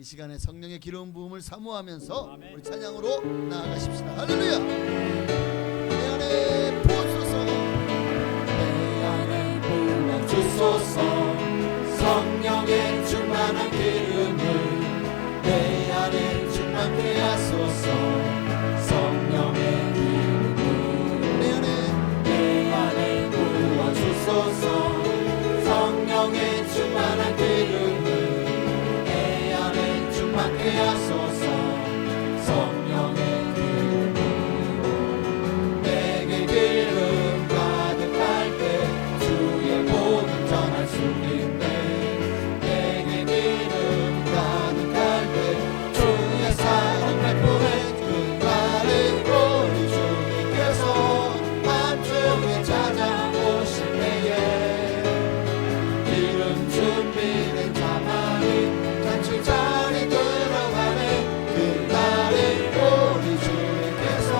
이 시간에 성령의 기름 부음을 사모하면서 우리 찬양으로 나아가십시다. 할렐루야. 내 안에 부어주소서. 내 안에 부어주소서. 성령의 충만한 기름을 내 안에 충만케 하소서. 성령의 기름을 내 안에 부어주소서. 성령의 충만한 기름을 내 안에 충만케 하소서. 성령의 기름으로 내게 기름 가득할 때 주의 복음 전할 수 있네. 내게 기름 가득할 때 주의 사랑 베푸네. 그날에 우리 주님께서 밤중에 찾아오실 때에 기름 준비된 자만이 잔치 자리 들어가네. 그날에 우리 주님께서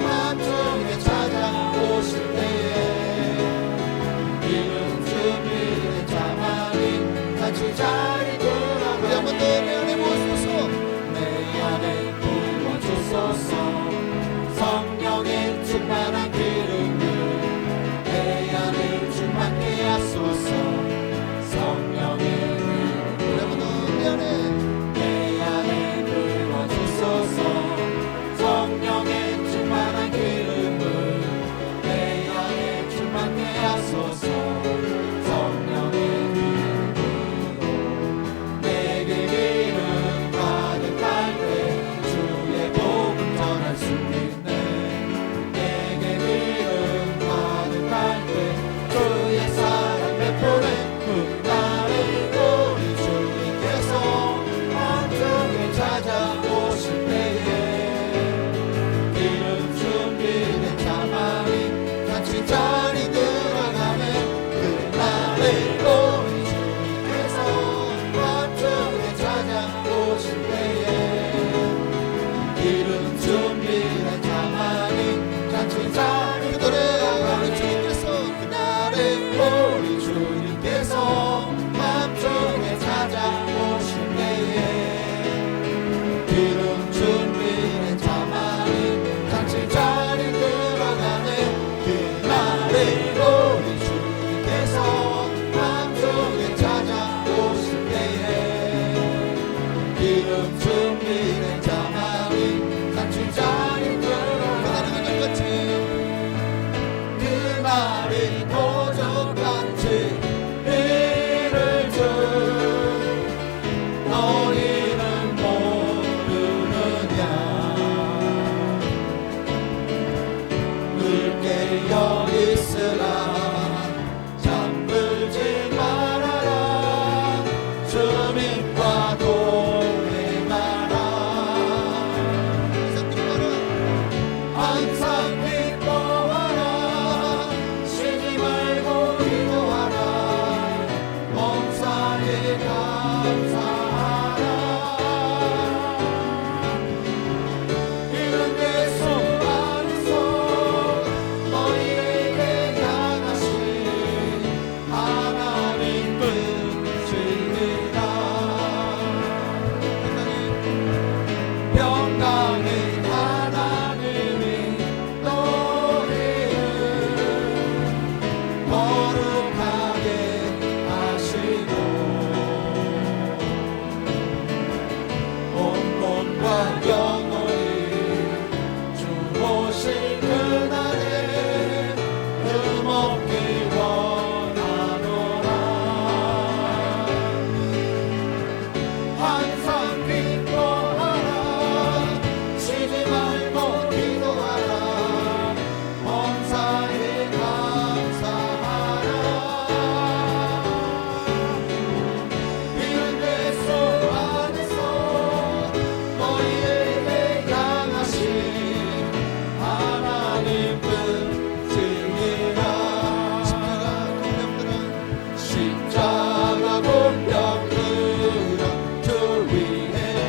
밤중에 찾아오실 때에 기름 준비된 자만이 잔치 자리 들어가네. 우리 한번 더 내 안에 부어주소서. 내 안에 부어주소서. 성령의 충만한 기름을 내 안에 충만케 하소서. 성령의 우리 한번 더 내 안에 내 안에 부어주소서. 성령의 충만한 기름을 내 안에 충만케 하소서. 성령의 기름으로 내게 기름 가득할 때 주의 복음 전할 수 있네. 내게 기름 가득할 때 주의 사랑 베푸네. 그날에 우리 주님께서 밤중에 찾아오실 때에 기름 준비된 자만이 잔치 자리 들어가네. 그날에 우리 주님께서 밤중에 찾아오실 때에 기름 준비된 자만이 잔치 자리 그 노래 우리 들어가네. 주님께서 그날에 우리 주님께서 밤중에 찾아오실 때에 기름 준비된 자만이 잔치 자리 들어가네. 그날에 우리 주님께서 밤중에 찾아오실 때에 기름 준비된 자만이 잔치 자리 들어가네. 그날은 같이 그날이 도적같이 이를 줄 너희는 모르느냐. 늘 깨어 있으라. 잠들지 말아라. 주님과 동행하라. 항상 기뻐하라. 쉬지 말고 기도하라. 범사에 감사하라. 이런 예수 안에서 너희에게 향하신 하나님 뜻이니라. 평강의 하나님이 너희를 거룩하게 하시고 온 몸과 영혼이 주 오실 그날에 흠없기 원하노라. 항상 기뻐하라. 쉬지 말고 기도하라. 범사에 감사하라. 이런 예수 안에서 너희에게 향하신 하나님 뜻이니라. 십자가 공명들은 주 위에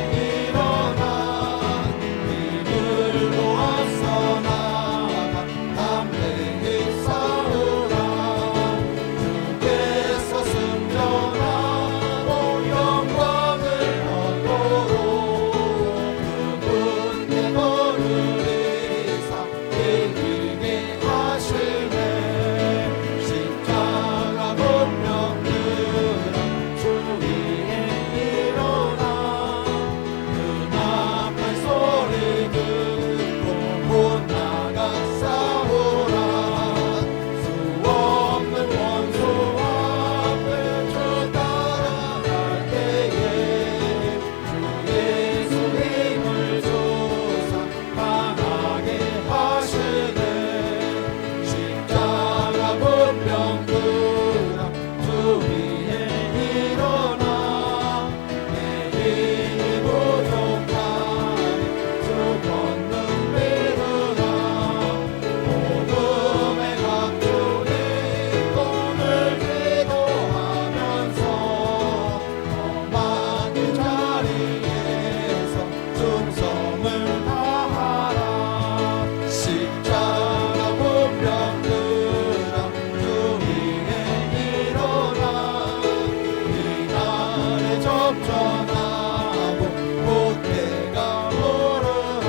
접전하고 못대가 오르나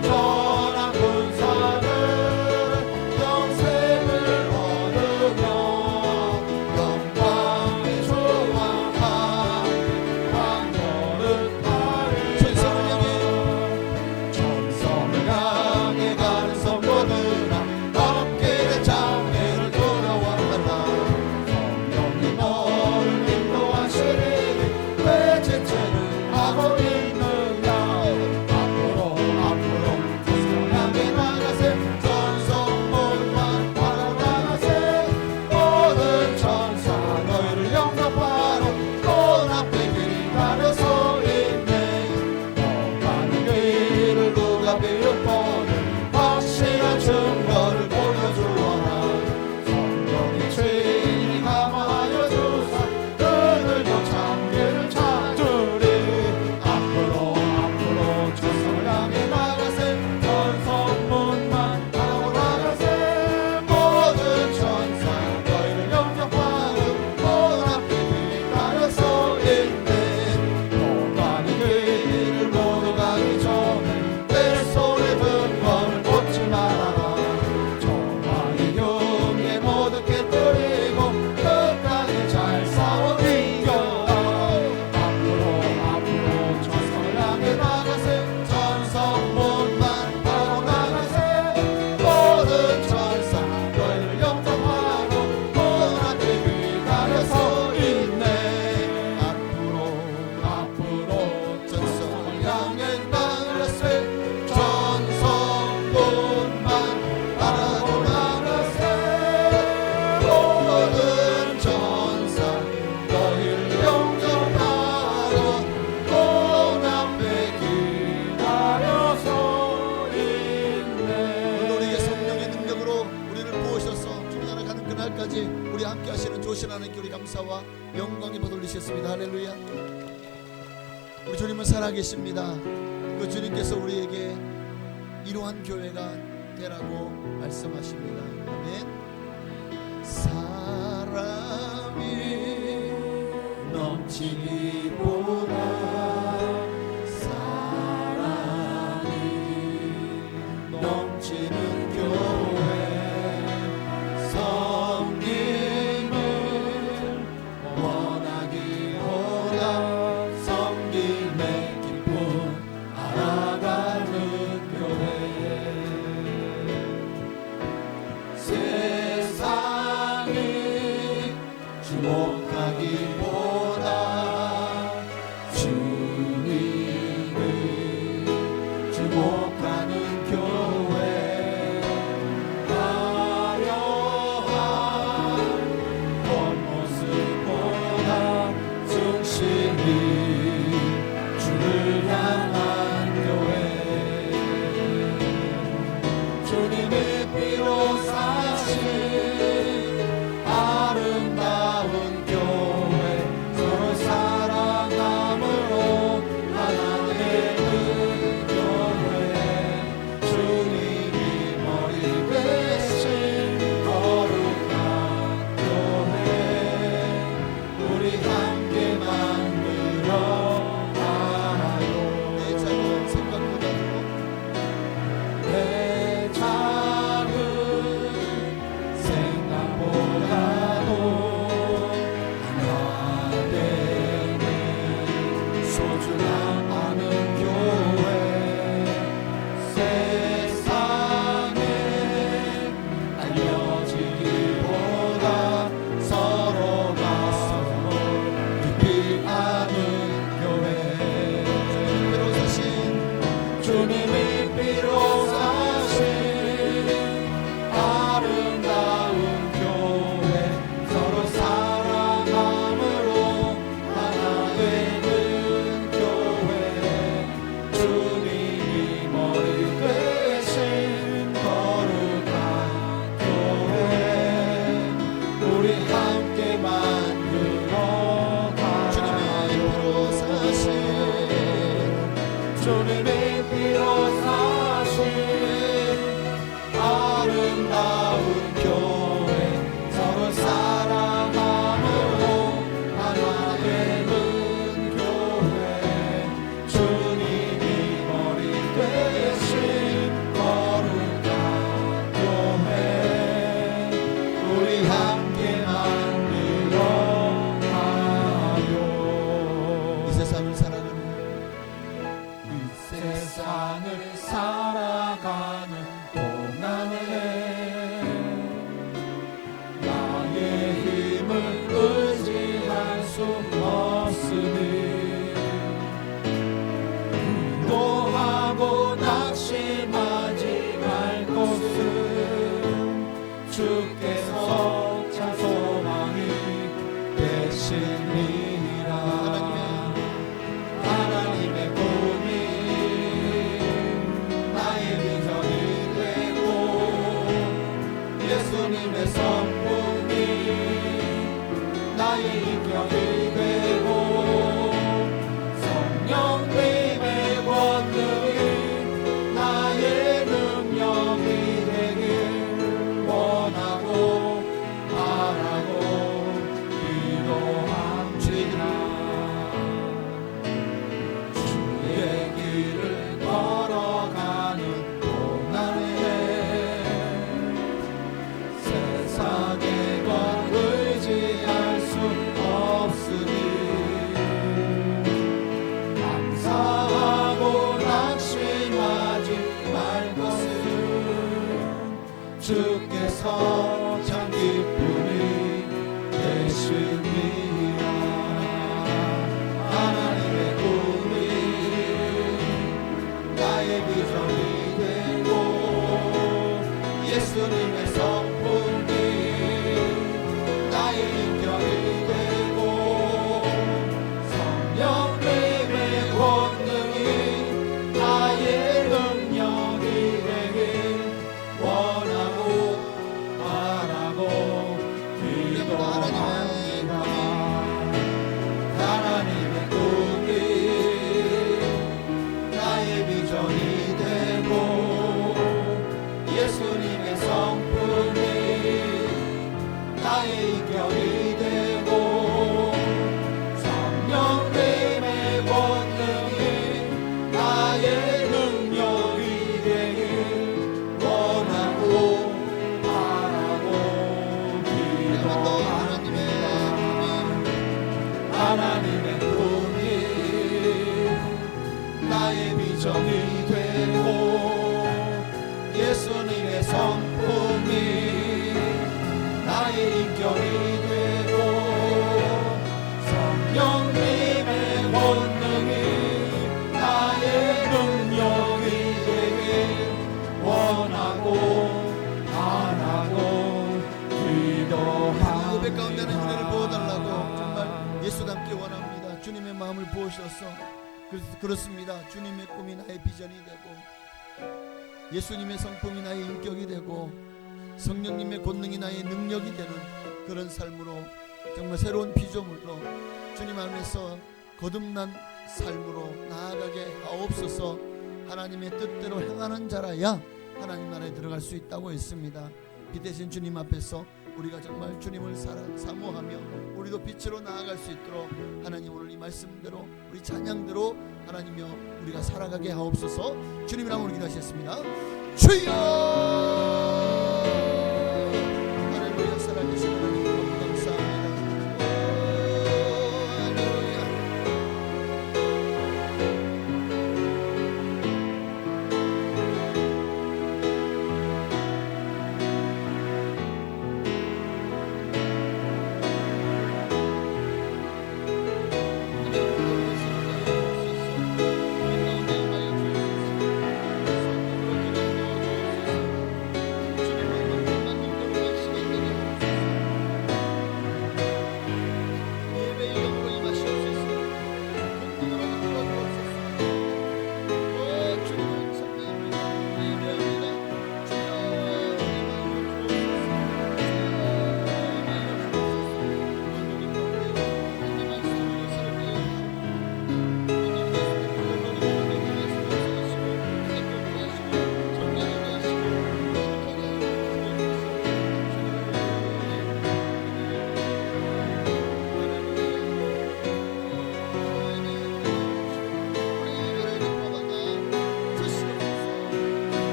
승천한 군사들은 영생을 얻으며 영광의 조왕한 왕노릇 하리라 천성을 향해 가는 성도들아 함께 내 장례를 돌아와라 성령이 너를 인도하시리니 왜 지체를 하고 있느냐 앞으로 천성 향해 나가세 전성문만 바라고 나가세 모든 천사 너희를 영접하러 문 앞에 기다려 서 있네 많은 일을 누가 비웃보는 확실한 증거를 보여주어라 성령의 죄인이 감화하여 주사 그들도 참기를 찾으리 앞으로 천성을 향해 나가세 전성문만 바라고 나가세 모든 천사 너희를 영접하러 문 앞에 기다려 서 있네 많은 길을 모두 가기 전에 내 손에 든 검을 꽂지 말아라 정화의 흉에 모두 깨뜨리고 끝까지 잘 싸워 이겨라 앞으로 천성을 향해 나가세 전성문만 바라고 나가세 모든 천사 너희를 영접하고 문 앞에 기다려 서 있네 앞으로 전성을 향해 나가세 전성문만 바라고 나가세 모든 천사 너희를 영접하고 문 앞에 기다려서 있네 오늘 우리에게 성령의 능력으로 우리를 부으셔서 주님 나라 가는 그날까지 우리 함께 하시는 조신 하나님께 우리 감사와 영광이 받올리셨습니다. 할렐루야. 우리 주님은 살아계십니다. 그 주님께서 우리에게 이러한 교회가 되라고 말씀하십니다. 아멘. 사람이 넘치기보다 사랑이 넘치는 교회 섬김을 원하기보다 섬김의 기쁨 알아가는 교회 세상이 주목하기보다 주님을 주목하는 교회 화려한 겉모습보다 중심이 주를 향한 교회 주님의 피로 사신 아름다운 교회 서로 사랑함으로 하나 되는 교회 주님이 머리 대신 거룩한 교회 우리 함께 만들어 가요 내 작은 생각보다도 내 작은 생각보다도 하나 되는 소중한 아는 교회 세상에 알려지기보다 서로가 서로 깊이 아는 교회 주님께로 사신 주님이 피로 사신 아름다운 교회 서로 사랑함으로 하나 되는 교회 주님이 머리 되신 거룩한 교회 우리 함께 만들어 주님의 피로 사신 주님의 피로 사신 아름다운 교회 서로 사랑함으로 하나 되는 세상을 살아가는 이 세상을 살아가는 동안에 나의 힘을 의지할 수 없으니 인도하고 낙심하지 말 것은 주께서 참 소망이 되시니라. 하나님의 꿈이 나의 비전이 되고 예수님의 성품이 나의 인격이 되고 성령님의 권능이 나의 능력이 되길 원하고 바라고 기도합니다. 주의 길을 걸어가는 동안에 세상의 것 의지할 수 없으니 감사하고 낙심하지 말 것은 주께서 참 기쁨이 되시니라. 하나님의 꿈이 나의 비전이 되고 예수님의 성품이 나의 인격이 되고 성령님의 권능이 나의 능력이 되길 원하고 바라고 기도합니다. 하나님의 꿈이 나의 비전이 되고 예수님의 성품이 나의 인격이 되고 성령님의 권능이 나의 능력이 되길 원하고 바라고 기도합니다. 하나님의 꿈이 나의 비전이 되고 예수님의 성품이 나의 인격이 되고 성령님의 권능이 나의 능력이 되길 원하고 바라고 기도합니다. 고백 가운데는 은혜를 부어달라고 정말 예수답게 원합니다. 주님의 마음을 부으셔서 그렇습니다. 주님의 꿈이 나의 비전이 되고 예수님의 성품이 나의 인격이 되고 성령님의 권능이 나의 능력이 되는 그런 삶으로 정말 새로운 피조물로 주님 안에서 거듭난 삶으로 나아가게 하옵소서. 하나님의 뜻대로 행하는 자라야 하나님 나라에 들어갈 수 있다고 했습니다. 빛대신 주님 앞에서 우리가 정말 주님을 사모하며 우리도 빛으로 나아갈 수 있도록 하나님 오늘 이 말씀대로 우리 찬양대로 하나님이여 우리가 살아가게 하옵소서. 주님 이름으로 기도하셨습니다. 주여 할렐루야. 살아계신 하나님 너무 감사합니다. 할렐루야.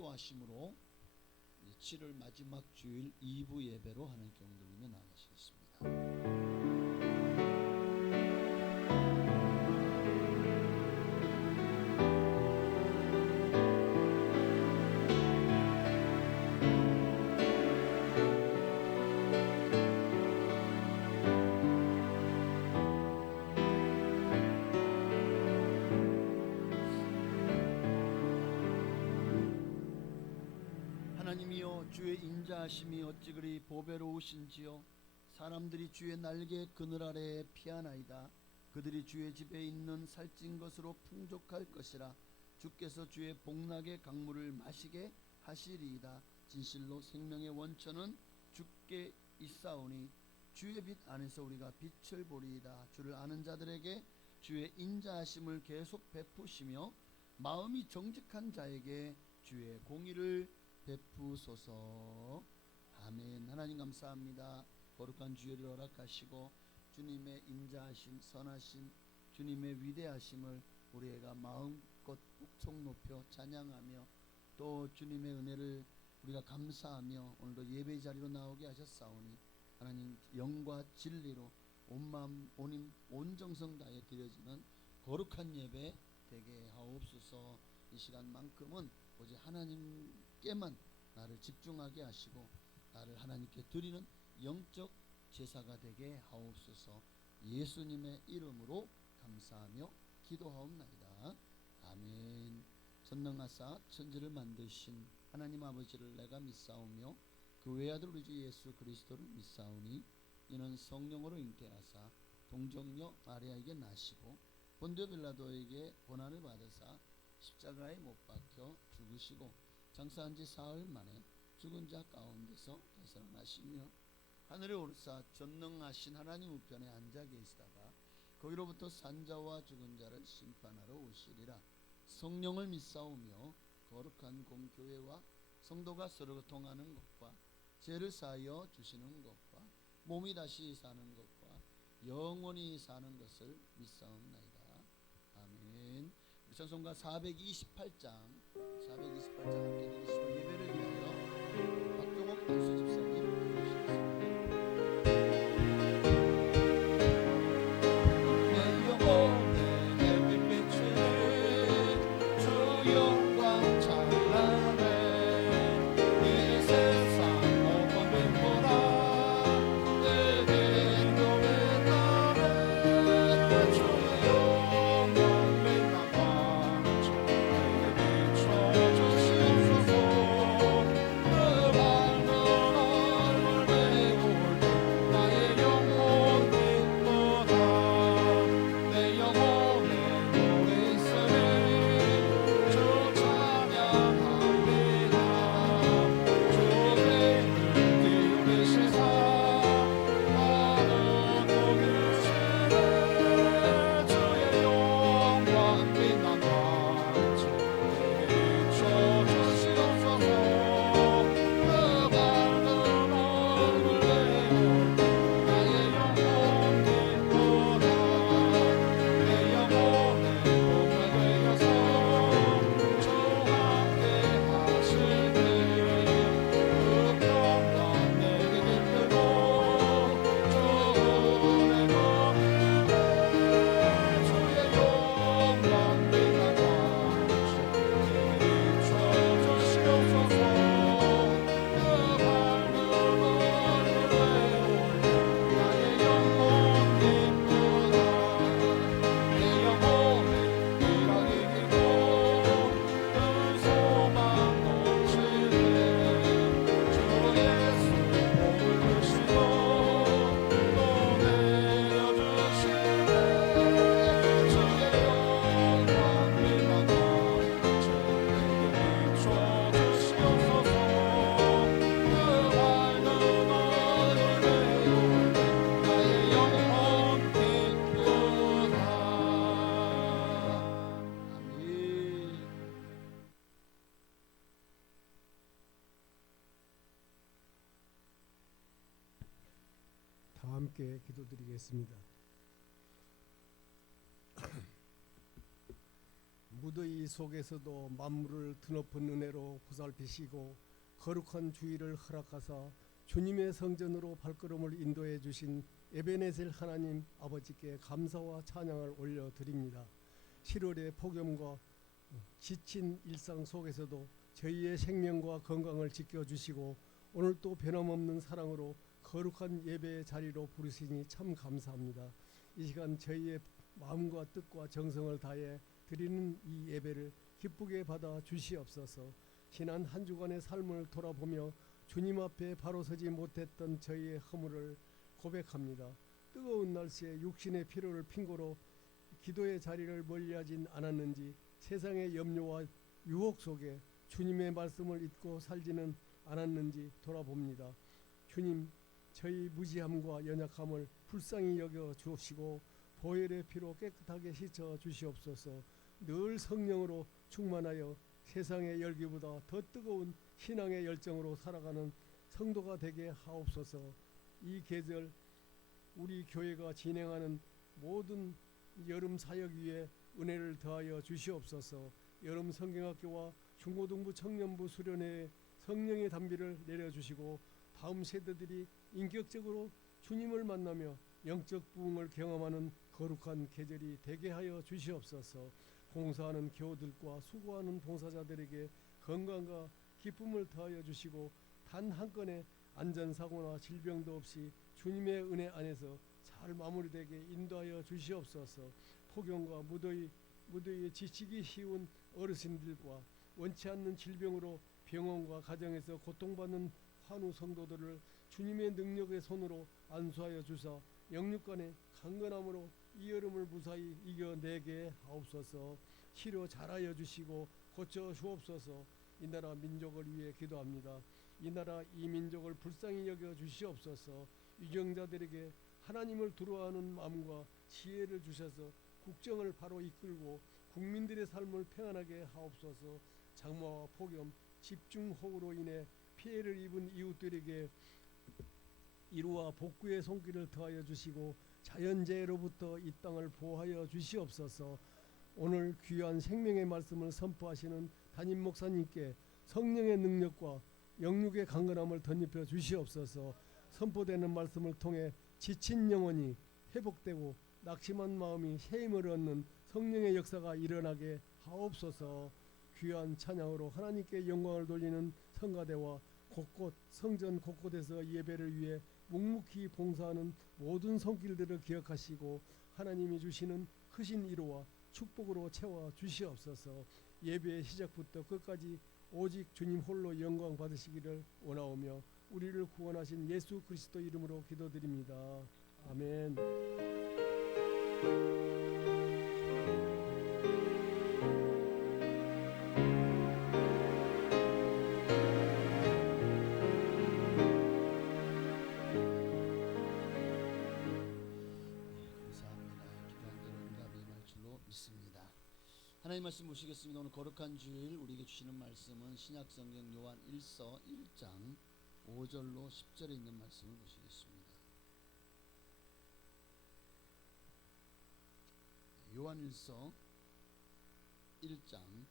기도하심으로 7월 마지막 주일 2부 예배로 하나님께 옮기며 나가시겠습니다. 하나님이여, 주의 인자하심이 어찌 그리 보배로우신지요. 사람들이 주의 날개 그늘 아래에 피하나이다. 그들이 주의 집에 있는 살찐 것으로 풍족할 것이라. 주께서 주의 복락의 강물을 마시게 하시리이다. 진실로 생명의 원천은 주께 있사오니 주의 빛 안에서 우리가 빛을 보리이다. 주를 아는 자들에게 주의 인자하심을 계속 베푸시며 마음이 정직한 자에게 주의 공의를 베푸소서. 아멘. 하나님 감사합니다. 거룩한 주일을 허락하시고 주님의 인자하심, 선하심, 주님의 위대하심을 우리가 마음껏 북송 높여 찬양하며 또 주님의 은혜를 우리가 감사하며 오늘도 예배 자리로 나오게 하셨사오니 하나님 영과 진리로 온 마음 온 정성 다해 드려지는 거룩한 예배 되게 하옵소서. 이 시간만큼은 오직 하나님께만 나를 집중하게 하시고 나를 하나님께 드리는 영적 제사가 되게 하옵소서. 예수님의 이름으로 감사하며 기도하옵나이다. 아멘. 전능하사 천지를 만드신 하나님 아버지를 내가 믿사오며 그 외아들 우리 주 예수 그리스도를 믿사오니 이는 성령으로 잉태하사 동정녀 마리아에게 나시고 본디오 빌라도에게 고난을 받으사 십자가에 못 박혀 죽으시고 장사한 지 사흘 만에 죽은 자 가운데서 되살아나시며 하늘에 오르사 전능하신 하나님 우편에 앉아 계시다가 거기로부터 산자와 죽은 자를 심판하러 오시리라. 성령을 믿사오며 거룩한 공교회와 성도가 서로 통하는 것과 죄를 사하여 주시는 것과 몸이 다시 사는 것과 영원히 사는 것을 믿사옵나이다. 아멘. 우리 찬송가 428장 함께 들으시고 예배를 위하여 박종옥 단수 집사님 부르시겠습니다. 내 영혼에 햇빛 비추는 주 영광 찬란해. 이 세상 모든 빛보다 내게 교회나네. 주의 영광 빛난 광채 내게 비춰주시옵소서. 그 밝은 얼굴 배울 때 나의 영혼 빛보다 내 영혼에 노래 있으니 주 찬양합니다. 주의 기울이시사 나는 보기시네. 주의 영광 빛난 광채 내게 비춰주시옵소서. 그 밝은 얼굴 배울 나의 영혼 빛보다 내 영혼의 복을 되어서 주 함께 하실 때그 평강 내게 깃들고 주 은혜 누리네. 주의 영광 빛난 광채 내게 비춰주시옵소서. 그 밝은 얼굴 배울 나의 영혼 빛보다 내 영혼에 비락이 길고 큰 소망 넘치네. 주 예수 복을 주시고 또 내려주시네. 주의 영광 빛난 광채 내게 비춰주시옵소서. 그 밝은 얼굴 배울 나의 영혼 빛보다. 아멘. 다 함께 기도드리겠습니다. 무더위 속에서도 만물을 드높은 은혜로 보살피시고 거룩한 주일을 허락하사 주님의 성전으로 발걸음을 인도해 주신 에베네셀 하나님 아버지께 감사와 찬양을 올려드립니다. 7월의 폭염과 지친 일상 속에서도 저희의 생명과 건강을 지켜주시고 오늘 또 변함없는 사랑으로 거룩한 예배의 자리로 부르시니 참 감사합니다. 이 시간 저희의 마음과 뜻과 정성을 다해 드리는 이 예배를 기쁘게 받아 주시옵소서. 지난 한 주간의 삶을 돌아보며 주님 앞에 바로 서지 못했던 저희의 허물을 고백합니다. 뜨거운 날씨에 육신의 피로를 핑고로 기도의 자리를 멀리하진 않았는지 세상의 염려와 유혹 속에 주님의 말씀을 잊고 살지는 않았는지 돌아봅니다. 주님, 저희 무지함과 연약함을 불쌍히 여겨 주시고 보혈의 피로 깨끗하게 씻어 주시옵소서. 늘 성령으로 충만하여 세상의 열기보다 더 뜨거운 신앙의 열정으로 살아가는 성도가 되게 하옵소서. 이 계절 우리 교회가 진행하는 모든 여름 사역 위에 은혜를 더하여 주시옵소서. 여름 성경학교와 중고등부 청년부 수련회에 성령의 단비를 내려주시고 다음 세대들이 인격적으로 주님을 만나며 영적 부흥을 경험하는 거룩한 계절이 되게 하여 주시옵소서. 봉사하는 교우들과 수고하는 봉사자들에게 건강과 기쁨을 더하여 주시고 단 한 건의 안전사고나 질병도 없이 주님의 은혜 안에서 잘 마무리되게 인도하여 주시옵소서. 폭염과 무더위에 지치기 쉬운 어르신들과 원치 않는 질병으로 병원과 가정에서 고통받는 환우 성도들을 주님의 능력의 손으로 안수하여 주사 영육간의 강건함으로 이 여름을 무사히 이겨내게 하옵소서. 치료 잘하여 주시고 고쳐 주옵소서. 이 나라 민족을 위해 기도합니다. 이 나라 이 민족을 불쌍히 여겨 주시옵소서. 유경자들에게 하나님을 두려워하는 마음과 지혜를 주셔서 국정을 바로 이끌고 국민들의 삶을 평안하게 하옵소서. 장마와 폭염, 집중호우로 인해 피해를 입은 이웃들에게 이루와 복구의 손길을 더하여 주시고 자연재해로부터 이 땅을 보호하여 주시옵소서. 오늘 귀한 생명의 말씀을 선포하시는 담임 목사님께 성령의 능력과 영육의 강건함을 덧입혀 주시옵소서. 선포되는 말씀을 통해 지친 영혼이 회복되고 낙심한 마음이 새 힘을 얻는 성령의 역사가 일어나게 하옵소서. 귀한 찬양으로 하나님께 영광을 돌리는 성가대와 곳곳 성전 곳곳에서 예배를 위해 묵묵히 봉사하는 모든 손길들을 기억하시고 하나님이 주시는 크신 위로와 축복으로 채워 주시옵소서. 예배의 시작부터 끝까지 오직 주님 홀로 영광 받으시기를 원하오며 우리를 구원하신 예수 그리스도 이름으로 기도드립니다. 아멘. 하나님 말씀 보시겠습니다. 오늘 거룩한 주일 우리에게 주시는 말씀은 신약성경 요한 1서 1장 5절로 10절에 있는 말씀을 보시겠습니다. 요한 1서 1장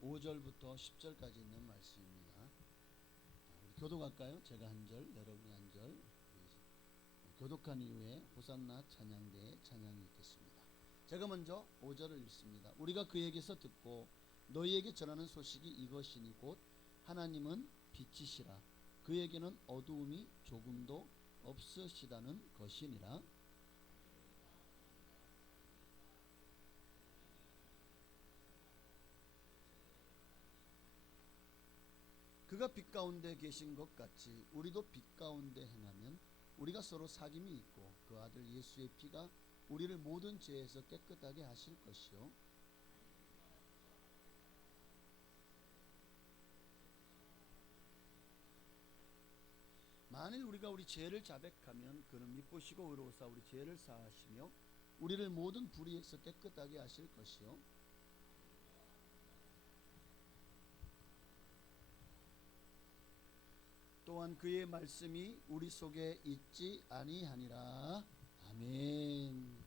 5절부터 10절까지 있는 말씀입니다. 우리 교독할까요? 제가 한 절, 여러분이 한 절. 교독한 이후에 호산나 찬양대의 찬양이 있겠습니다. 제가 먼저 5절을 읽습니다. 우리가 그에게서 듣고 너희에게 전하는 소식이 이것이니 곧 하나님은 빛이시라 그에게는 어두움이 조금도 없으시다는 것이니라. 그가 빛 가운데 계신 것 같이 우리도 빛 가운데 행하면 우리가 서로 사귐이 있고 그 아들 예수의 피가 우리를 모든 죄에서 깨끗하게 하실 것이요 만일 우리가 우리 죄를 자백하면 그는 미쁘시고 의로우사 우리 죄를 사하시며 우리를 모든 불의에서 깨끗하게 하실 것이요 또한 그의 말씀이 우리 속에 있지 아니하니라. 아멘.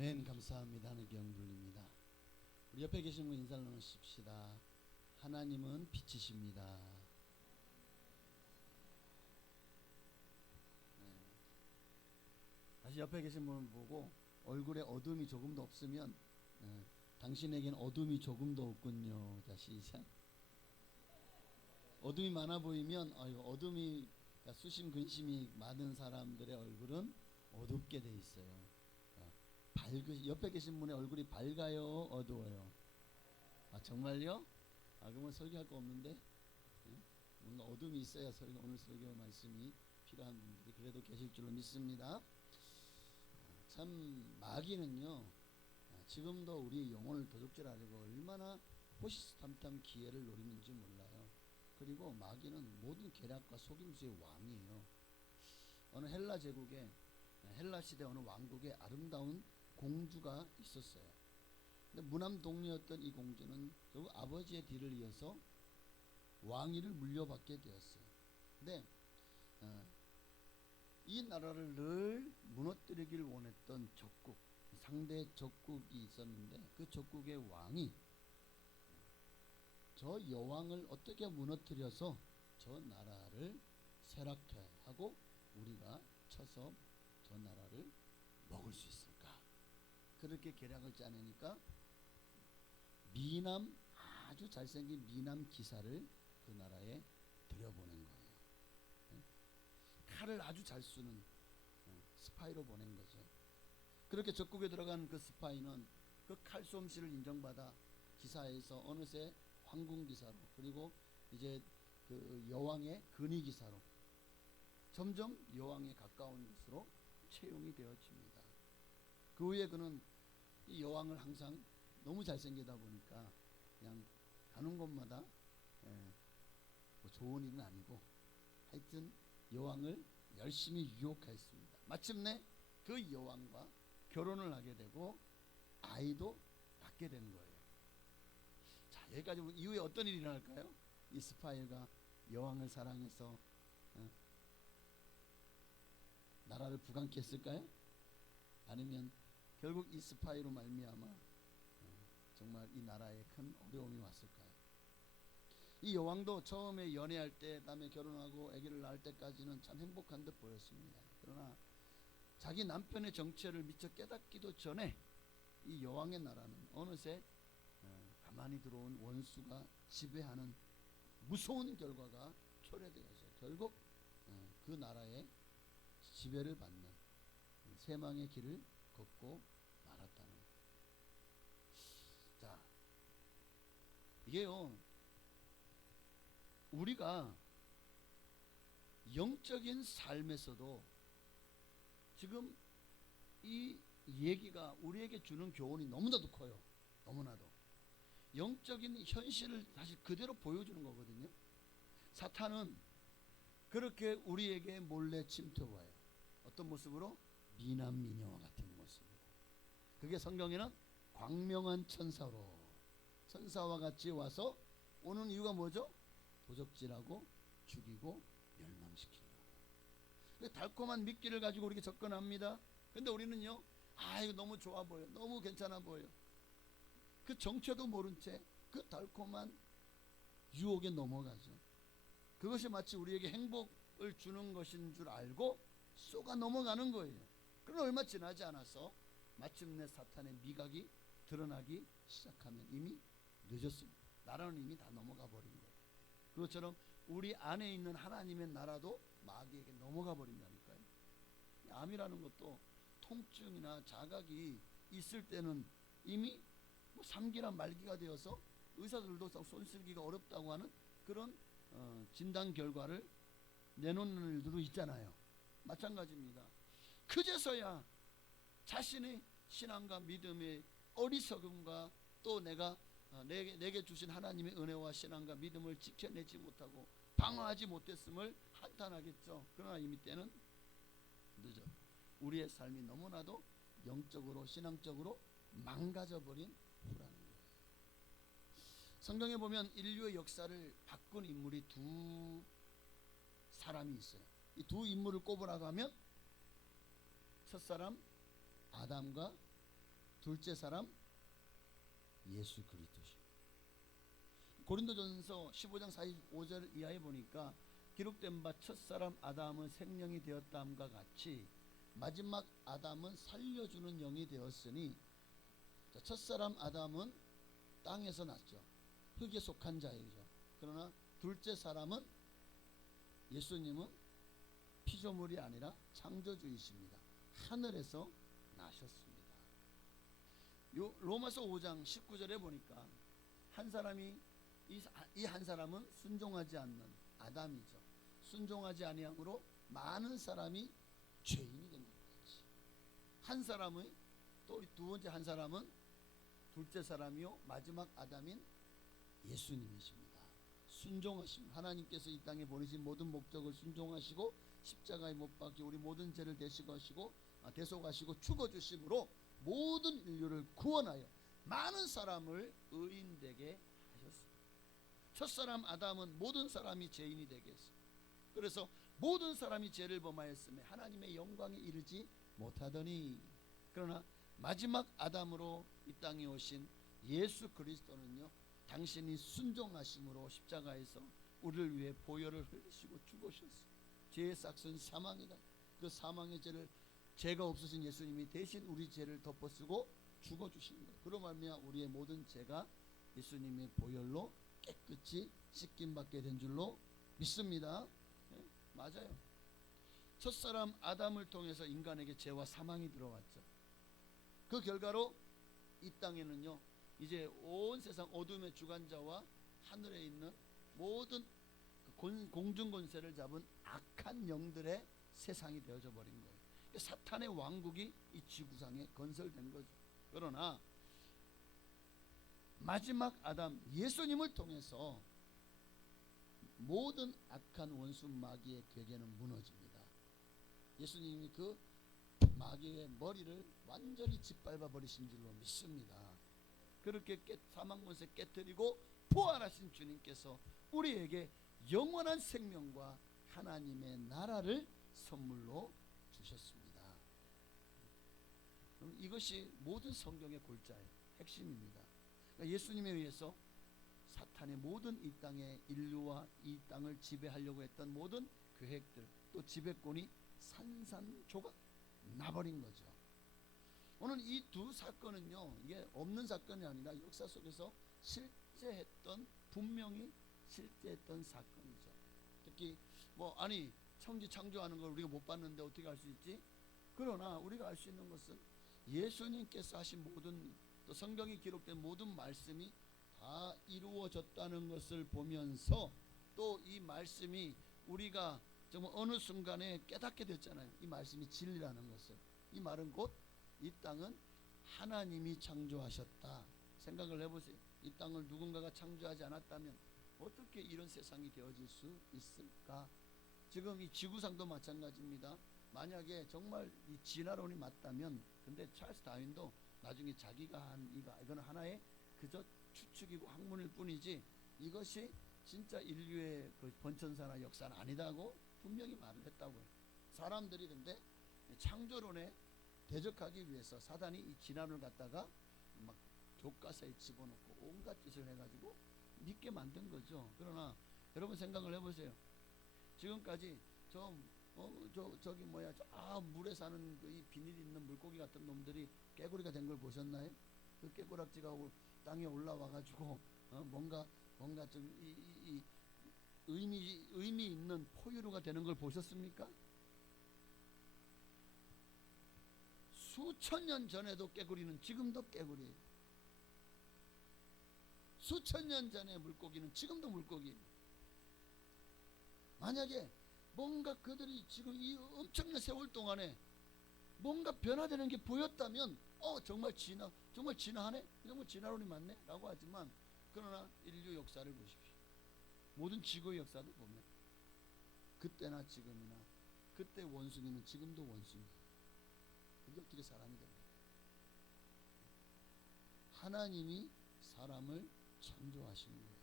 아멘. 감사합니다. 하는 경 돌립니다. 우리 옆에 계신 분 인사를 나누십시다. 하나님은 빛이십니다. 네. 다시 옆에 계신 분을 보고 얼굴에 어둠이 조금도 없으면 당신에겐 어둠이 조금도 없군요. 자, 시작. 어둠이 많아 보이면 어둠이 수심 근심이 많은 사람들의 얼굴은 어둡게 돼 있어요. 옆에 계신 분의 얼굴이 밝아요, 어두워요? 정말요? 그러면 설교할 거 없는데 뭔가 어둠이 있어야 오늘 설교 말씀이 필요한 분들이 그래도 계실 줄로 믿습니다. 참 마귀는요, 지금도 우리 영혼을 도둑질하려고 얼마나 호시탐탐 기회를 노리는지 몰라요. 그리고 마귀는 모든 계략과 속임수의 왕이에요. 어느 헬라 제국에 헬라 시대 어느 왕국에 아름다운 공주가 있었어요. 근데 무남동녀였던 이 공주는 결국 아버지의 뒤를 이어서 왕위를 물려받게 되었어요. 근데 이 나라를 늘 무너뜨리길 원했던 적국, 상대 적국이 있었는데 그 적국의 왕이 저 여왕을 어떻게 무너뜨려서 저 나라를 쇠락해 하고 우리가 쳐서 저 나라를 먹을 수 있을까? 그렇게 계략을 짜내니까 미남, 아주 잘생긴 미남 기사를 그 나라에 들여보낸 거예요. 칼을 아주 잘 쓰는 스파이로 보낸 거죠. 그렇게 적국에 들어간 그 스파이는 그 칼솜씨를 인정받아 기사에서 어느새 황궁 기사로, 그리고 이제 그 여왕의 근위 기사로 점점 여왕에 가까운 것으로 채용이 되어집니다. 그 후에 그는 이 여왕을 항상 너무 잘생기다 보니까 그냥 가는 곳마다 뭐 좋은 일은 아니고 하여튼 여왕을 열심히 유혹했습니다. 마침내 그 여왕과 결혼을 하게 되고 아이도 낳게 된 거예요. 자, 여기까지 이후에 어떤 일이 일어날까요? 이 스파이가 여왕을 사랑해서 나라를 부강케 했을까요? 아니면 결국 이 스파이로 말미암아 정말 이 나라에 큰 어려움이 왔을까요? 이 여왕도 처음에 연애할 때, 다음에 결혼하고 아기를 낳을 때까지는 참 행복한 듯 보였습니다. 그러나 자기 남편의 정체를 미처 깨닫기도 전에 이 여왕의 나라는 어느새 가만히 들어온 원수가 지배하는 무서운 결과가 초래되어서 결국 그 나라의 지배를 받는 세망의 길을 걷고 말았다는 거예요. 자, 이게요, 우리가 영적인 삶에서도 지금 이 얘기가 우리에게 주는 교훈이 너무나도 커요. 너무나도 영적인 현실을 다시 그대로 보여주는 거거든요. 사탄은 그렇게 우리에게 몰래 침투해와요. 어떤 모습으로? 미남 미녀와 같은 모습으로. 그게 성경에는 광명한 천사와 같이 와서 오는 이유가 뭐죠? 도적질하고 죽이고 멸망시키려고. 달콤한 미끼를 가지고 우리에게 접근합니다. 근데 우리는요, 이거 너무 좋아 보여, 너무 괜찮아 보여. 그 정체도 모른 채 그 달콤한 유혹에 넘어가죠. 그것이 마치 우리에게 행복을 주는 것인 줄 알고 쏘가 넘어가는 거예요. 그러나 얼마 지나지 않아서 마침내 사탄의 미각이 드러나기 시작하면 이미 늦었습니다. 나라는 이미 다 넘어가 버린 거예요. 그것처럼 우리 안에 있는 하나님의 나라도 마귀에게 넘어가 버린다니까요. 암이라는 것도 통증이나 자각이 있을 때는 이미 3기나 말기가 되어서 의사들도 손쓸기가 어렵다고 하는 그런 진단 결과를 내놓는 일들도 있잖아요. 마찬가지입니다. 그제서야 자신의 신앙과 믿음의 어리석음과 또 내게 주신 하나님의 은혜와 신앙과 믿음을 지켜내지 못하고 방어하지 못했음을 한탄하겠죠. 그러나 이미 때는 늦어. 우리의 삶이 너무나도 영적으로 신앙적으로 망가져버린 후라는 거예요. 성경에 보면 인류의 역사를 바꾼 인물이 두 사람이 있어요. 이 두 인물을 꼽으라고 하면 첫사람 아담과 둘째 사람 예수 그리스도십니다. 고린도전서 15장 45절 이하에 보니까 기록된 바 첫사람 아담은 생명이 되었다함과 같이 마지막 아담은 살려주는 영이 되었으니, 첫사람 아담은 땅에서 났죠. 흙에 속한 자이죠. 그러나 둘째 사람은 예수님은 피조물이 아니라 창조주이십니다. 하늘에서 나셨습니다. 요 로마서 5장 19절에 보니까 한 사람이 이 한 사람은 순종하지 않는 아담이죠. 순종하지 아니함으로 많은 사람이 죄인이 된 것 같이, 한 사람의 또 두 번째 한 사람은 둘째 사람이요 마지막 아담인 예수님이십니다. 순종하심, 하나님께서 이 땅에 보내신 모든 목적을 순종하시고 십자가에 못 박혀 우리 모든 죄를 대속하시고 죽어주심으로 모든 인류를 구원하여 많은 사람을 의인되게 하셨습니다. 첫사람 아담은 모든 사람이 죄인이 되게 했습니다. 그래서 모든 사람이 죄를 범하였음에 하나님의 영광에 이르지 못하더니, 그러나 마지막 아담으로 이 땅에 오신 예수 그리스도는요, 당신이 순종하심으로 십자가에서 우리를 위해 보혈을 흘리시고 죽으셨어요. 죄의 싹은 사망이다. 그 사망의 죄를 죄가 없으신 예수님이 대신 우리 죄를 덮어쓰고 죽어주신 거예요. 그로 말미암아 우리의 모든 죄가 예수님의 보혈로 깨끗이 씻김받게 된 줄로 믿습니다. 네? 맞아요. 첫사람 아담을 통해서 인간에게 죄와 사망이 들어왔죠. 그 결과로 이 땅에는요, 이제 온 세상 어둠의 주관자와 하늘에 있는 모든 공중 권세를 잡은 악한 영들의 세상이 되어져 버린 거예요. 사탄의 왕국이 이 지구상에 건설된 거죠. 그러나 마지막 아담 예수님을 통해서 모든 악한 원수 마귀의 궤계는 무너집니다. 예수님이 그 마귀의 머리를 완전히 짓밟아 버리신 줄로 믿습니다. 그렇게 사망 권세 깨뜨리고 부활하신 주님께서 우리에게 영원한 생명과 하나님의 나라를 선물로 주셨습니다. 이것이 모든 성경의 골자예요. 핵심입니다. 그러니까 예수님에 의해서 사탄의 모든 이 땅의 인류와 이 땅을 지배하려고 했던 모든 계획들, 또 지배권이 산산조각 나버린 거죠. 오늘 이 두 사건은요, 이게 없는 사건이 아니라 역사 속에서 실제했던, 분명히 실제했던 사건이죠. 특히 천지 창조하는 걸 우리가 못 봤는데 어떻게 알 수 있지? 그러나 우리가 알 수 있는 것은 예수님께서 하신 모든, 또 성경에 기록된 모든 말씀이 다 이루어졌다는 것을 보면서, 또 이 말씀이 우리가 정말 어느 순간에 깨닫게 됐잖아요. 이 말씀이 진리라는 것을. 이 말은 곧 이 땅은 하나님이 창조하셨다. 생각을 해보세요. 이 땅을 누군가가 창조하지 않았다면 어떻게 이런 세상이 되어질 수 있을까? 지금 이 지구상도 마찬가지입니다. 만약에 정말 이 진화론이 맞다면, 근데 찰스 다윈도 나중에 자기가 한 이거는 하나의 그저 추측이고 학문일 뿐이지 이것이 진짜 인류의 그 번천사나 역사는 아니다고 분명히 말을 했다고요. 사람들이 근데 창조론에 대적하기 위해서 사단이 이 진화론을 갖다가 막 교과서에 집어넣고 온갖 짓을 해가지고 믿게 만든 거죠. 그러나 여러분 생각을 해보세요. 지금까지 저 물에 사는 이 비닐 있는 물고기 같은 놈들이 깨구리가 된 걸 보셨나요? 그 깨구락지가 땅에 올라와가지고 뭔가 좀 이 의미 있는 포유류가 되는 걸 보셨습니까? 수천 년 전에도 깨구리는 지금도 깨구리예요. 수천 년 전의 물고기는 지금도 물고기예요. 만약에 뭔가 그들이 지금 이 엄청난 세월 동안에 뭔가 변화되는 게 보였다면 정말 진화하네? 정말 진화론이 맞네? 라고 하지만, 그러나 인류 역사를 보십시오. 모든 지구의 역사도 보면 그때나 지금이나 그때 원숭이는 지금도 원숭이에요. 그게 어떻게 사람이 됩니까? 하나님이 사람을 창조하신 거예요.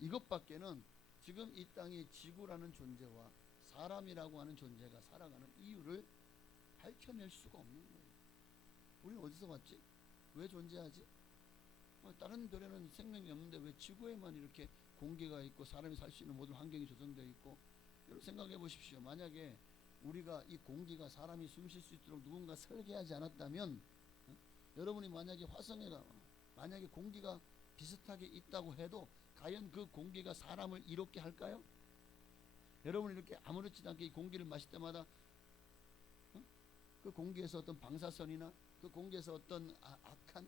이것밖에는 지금 이 땅의 지구라는 존재와 사람이라고 하는 존재가 살아가는 이유를 밝혀낼 수가 없는 거예요. 우리는 어디서 왔지? 왜 존재하지? 다른 별에는 생명이 없는데 왜 지구에만 이렇게 공기가 있고 사람이 살 수 있는 모든 환경이 조성되어 있고. 여러분 생각해 보십시오. 만약에 우리가 이 공기가 사람이 숨 쉴 수 있도록 누군가 설계하지 않았다면, 여러분이 만약에 화성에 가 만약에 공기가 비슷하게 있다고 해도 과연 그 공기가 사람을 이롭게 할까요? 여러분이 이렇게 아무렇지도 않게 이 공기를 마실 때마다 그 공기에서 어떤 방사선이나 그 공기에서 어떤 악한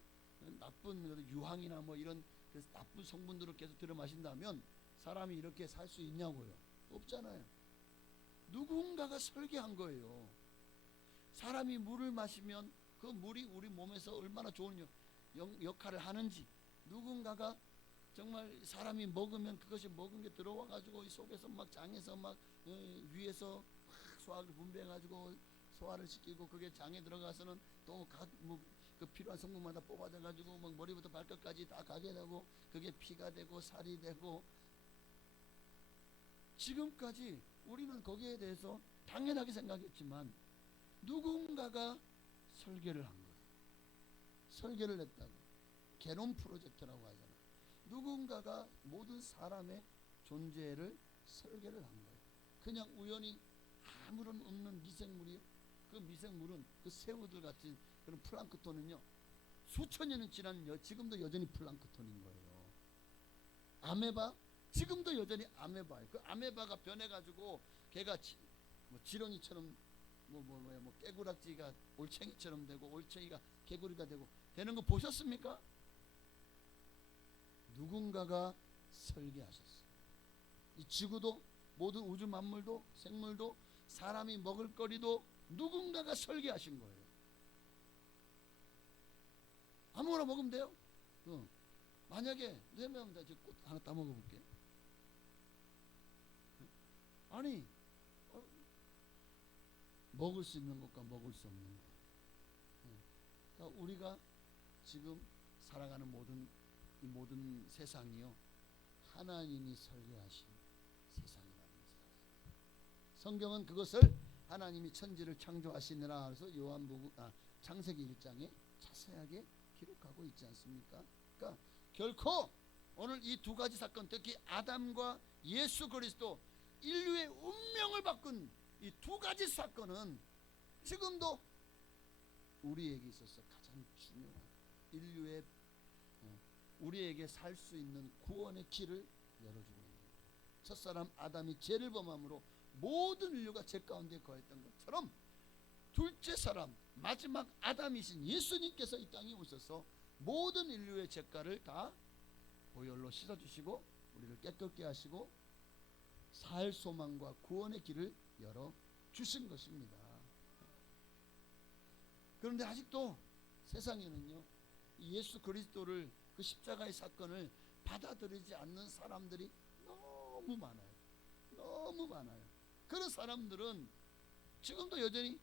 나쁜 유황이나 뭐 이런 그 나쁜 성분들을 계속 들여 마신다면 사람이 이렇게 살 수 있냐고요? 없잖아요. 누군가가 설계한 거예요. 사람이 물을 마시면 그 물이 우리 몸에서 얼마나 좋은 역할을 하는지, 누군가가 정말 사람이 먹으면 그것이 먹은 게 들어와 가지고 이 속에서 막 장에서 막 위에서 막 소화를 분배해 가지고 소화를 시키고, 그게 장에 들어가서는 또 각 그 필요한 성분마다 뽑아져 가지고 막 머리부터 발끝까지 다 가게 되고, 그게 피가 되고 살이 되고. 지금까지 우리는 거기에 대해서 당연하게 생각했지만 누군가가 설계를 한 거예요. 설계를 했다고. 게놈 프로젝트라고 하잖아. 누군가가 모든 사람의 존재를 설계를 한 거예요. 그냥 우연히 아무런 없는 미생물이요. 그 미생물은 그 새우들 같은 그런 플랑크톤은요, 수천 년이 지난 지금도 여전히 플랑크톤인 거예요. 아메바, 지금도 여전히 아메바예요. 그 아메바가 변해가지고 걔가 지렁이처럼 뭐 깨구락지가 올챙이처럼 되고, 올챙이가 개구리가 되고 되는 거 보셨습니까? 누군가가 설계하셨어요. 이 지구도 모든 우주 만물도 생물도 사람이 먹을 거리도 누군가가 설계하신 거예요. 아무거나 먹으면 돼요. 만약에 설명합니다. 저 꽃 하나 따 먹어볼게. 아니 먹을 수 있는 것과 먹을 수 없는 것. 그러니까 우리가 지금 살아가는 이 모든 세상이요, 하나님이 설계하신 세상이라는 것을 알아야 돼요. 성경은 그것을 하나님이 천지를 창조하시느라 해서 창세기 1장에 자세하게 기록하고 있지 않습니까? 그러니까 결코 오늘 이 두 가지 사건, 특히 아담과 예수 그리스도, 인류의 운명을 바꾼 이 두 가지 사건은 지금도 우리에게 있어서 가장 중요한 인류의 우리에게 살 수 있는 구원의 길을 열어주고 있는 거예요. 첫사람 아담이 죄를 범함으로 모든 인류가 죄 가운데 거했던 것처럼 둘째 사람 마지막 아담이신 예수님께서 이 땅에 오셔서 모든 인류의 죄가를 다 보혈로 씻어주시고 우리를 깨끗게 하시고 살 소망과 구원의 길을 열어주신 것입니다. 그런데 아직도 세상에는요, 예수 그리스도를, 그 십자가의 사건을 받아들이지 않는 사람들이 너무 많아요. 너무 많아요. 그런 사람들은 지금도 여전히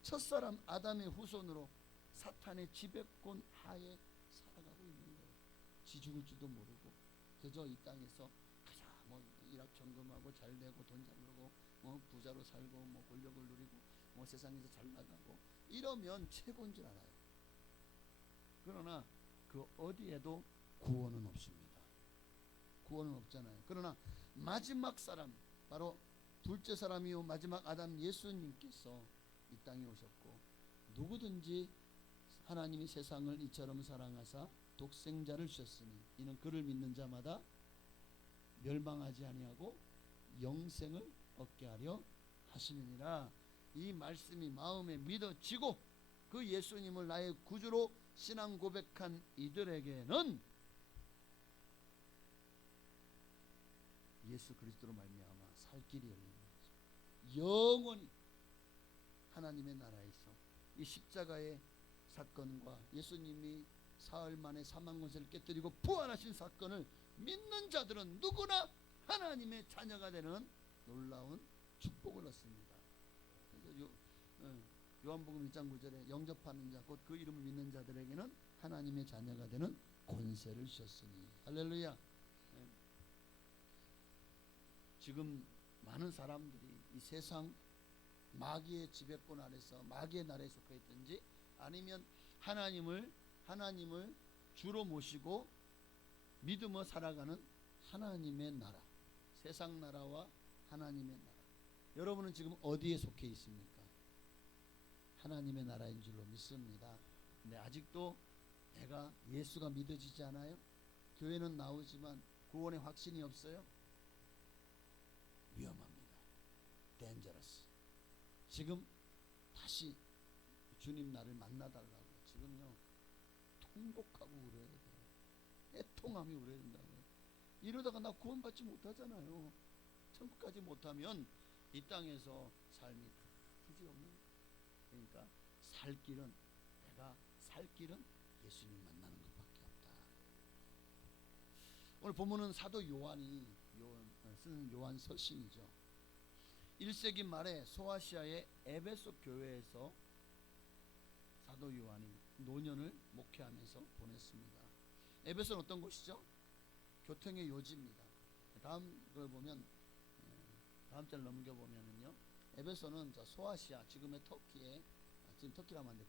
첫사람 아담의 후손으로 사탄의 지배권 하에 살아가고 있는 거예요. 지 죽을지도 모르고 그저 이 땅에서 가자 일확천금하고 잘되고 돈 잘 벌고 부자로 살고 권력을 누리고 세상에서 잘 나가고 이러면 최고인 줄 알아요. 그러나 그 어디에도 구원은 없습니다. 구원은 없잖아요. 그러나 마지막 사람, 바로 둘째 사람이요 마지막 아담 예수님께서 이 땅에 오셨고, 누구든지 하나님이 세상을 이처럼 사랑하사 독생자를 주셨으니 이는 그를 믿는 자마다 멸망하지 아니하고 영생을 얻게 하려 하심이니라. 이 말씀이 마음에 믿어지고 그 예수님을 나의 구주로 신앙 고백한 이들에게는 예수 그리스도로 말미암아 살 길이 열리는 거죠. 영원히 하나님의 나라에서 이 십자가의 사건과 예수님이 사흘 만에 사망 권세를 깨뜨리고 부활하신 사건을 믿는 자들은 누구나 하나님의 자녀가 되는 놀라운 축복을 얻습니다. 그래서 요한복음 1장 9절에 영접하는 자 곧 그 이름을 믿는 자들에게는 하나님의 자녀가 되는 권세를 주셨으니. 할렐루야. 지금 많은 사람들이 이 세상 마귀의 지배권 아래서 마귀의 나라에 속해 있든지 아니면 하나님을 주로 모시고 믿음으로 살아가는 하나님의 나라, 세상 나라와 하나님의 나라. 여러분은 지금 어디에 속해 있습니까? 하나님의 나라인 줄로 믿습니다. 근데 아직도 내가 예수가 믿어지지 않아요? 교회는 나오지만 구원의 확신이 없어요? 위험합니다. dangerous. 지금 다시 주님 나를 만나달라고 지금요 통곡하고 울어야 돼요. 애통함이 울어야 된다고요. 이러다가 나 구원받지 못하잖아요. 천국까지 못하면 이 땅에서 삶이 다 그지없는. 그러니까 내가 살 길은 예수님 만나는 것밖에 없다. 오늘 본문은 사도 요한이 쓴 요한 서신이죠. 1세기 말에 소아시아의 에베소 교회에서 사도 요한이 노년을 목회하면서 보냈습니다. 에베소는 어떤 곳이죠? 교통의 요지입니다. 다음 걸 보면, 다음 절 넘겨보면은요, 에베소는 소아시아, 지금의 터키의, 지금 터키라면 안 돼,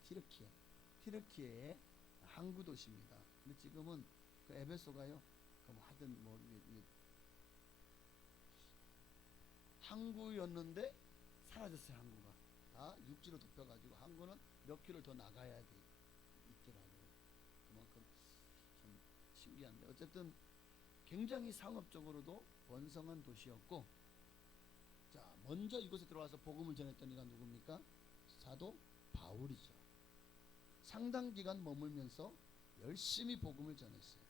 티르키예의 항구 도시입니다. 근데 지금은 그 에베소가요, 하여튼 항구였는데 사라졌어요. 항구가 다 육지로 덮여가지고 항구는 몇 킬로 더 나가야 있더라고요. 그만큼 좀 신기한데, 어쨌든 굉장히 상업적으로도 번성한 도시였고, 자, 먼저 이곳에 들어와서 복음을 전했던 이가 누굽니까? 사도 바울이죠. 상당 기간 머물면서 열심히 복음을 전했어요.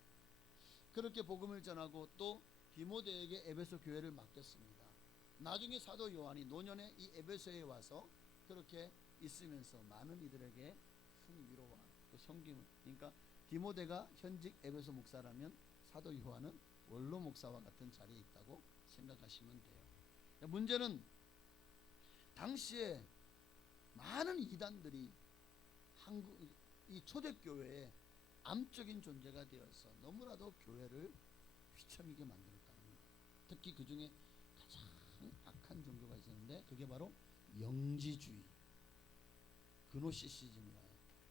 그렇게 복음을 전하고 또 디모데에게 에베소 교회를 맡겼습니다. 나중에 사도 요한이 노년에 이 에베소에 와서 그렇게 있으면서 많은 이들에게 큰 위로와 또 섬김을, 그러니까 디모데가 현직 에베소 목사라면 사도 요한은 원로 목사와 같은 자리에 있다고 생각하시면 돼요. 문제는 당시에 많은 이단들이 이 초대교회에 암적인 존재가 되어서 너무나도 교회를 휘청이게 만들었다는 거예요. 특히 그 중에 가장 악한 종교가 있었는데 그게 바로 영지주의,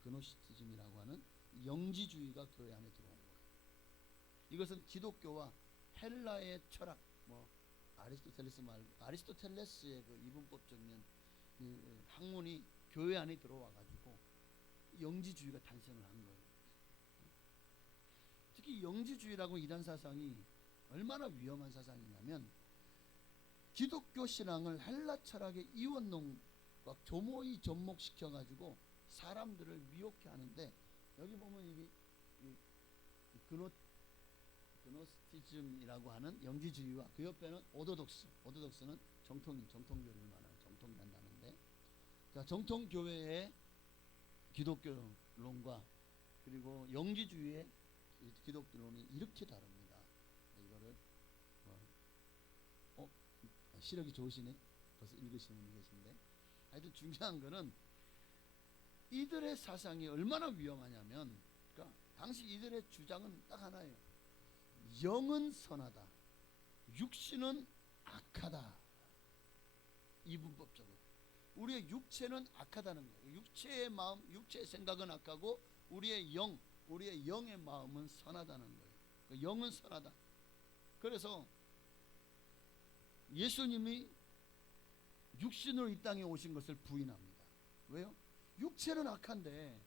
그노시시즘이라고 하는 영지주의가 교회 안에 들어온 거예요. 이것은 기독교와 헬라의 철학, 아리스토텔레스의 그 이분법적인 그 학문이 교회 안에 들어와 가지고 영지주의가 탄생을 한 거예요. 특히 영지주의라고 이런 사상이 얼마나 위험한 사상이냐면, 기독교 신앙을 헬라 철학의 이원론과 교모히 접목시켜 가지고 사람들을 미혹해 하는데, 여기 보면 이 그노스티즘이라고 하는 영지주의와 그 옆에는 오도독스는 정통교를 말하는 정통이란다는데, 자, 정통교회의 기독교론과 그리고 영지주의의 기독교론이 이렇게 다릅니다. 이거를 시력이 좋으시네. 벌써 읽으시는 분이 계신데, 하여튼 중요한 거는 이들의 사상이 얼마나 위험하냐면, 그러니까 당시 이들의 주장은 딱 하나예요. 영은 선하다, 육신은 악하다. 이분법적으로 우리의 육체는 악하다는 거예요. 육체의 마음, 육체의 생각은 악하고 우리의 영의 마음은 선하다는 거예요. 영은 선하다. 그래서 예수님이 육신으로 이 땅에 오신 것을 부인합니다. 왜요? 육체는 악한데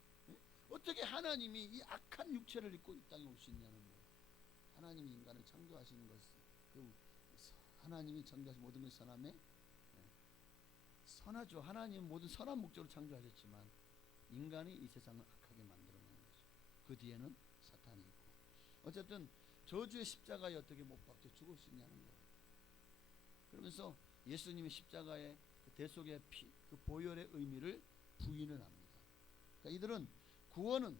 어떻게 하나님이 이 악한 육체를 입고 이 땅에 오시냐는 거예요. 하나님이 인간을 창조하시는 것, 하나님이 창조하신 모든 것이 선함에 선하죠. 하나님은 모든 선한 목적으로 창조하셨지만 인간이 이 세상을 악하게 만들어 놓은 거죠. 그 뒤에는 사탄이 있고, 어쨌든 저주의 십자가에 어떻게 못 박혀 죽을 수 있냐는 거예요. 그러면서 예수님의 십자가의 그 대속의 피, 그 보혈의 의미를 부인을 합니다. 그러니까 이들은 구원은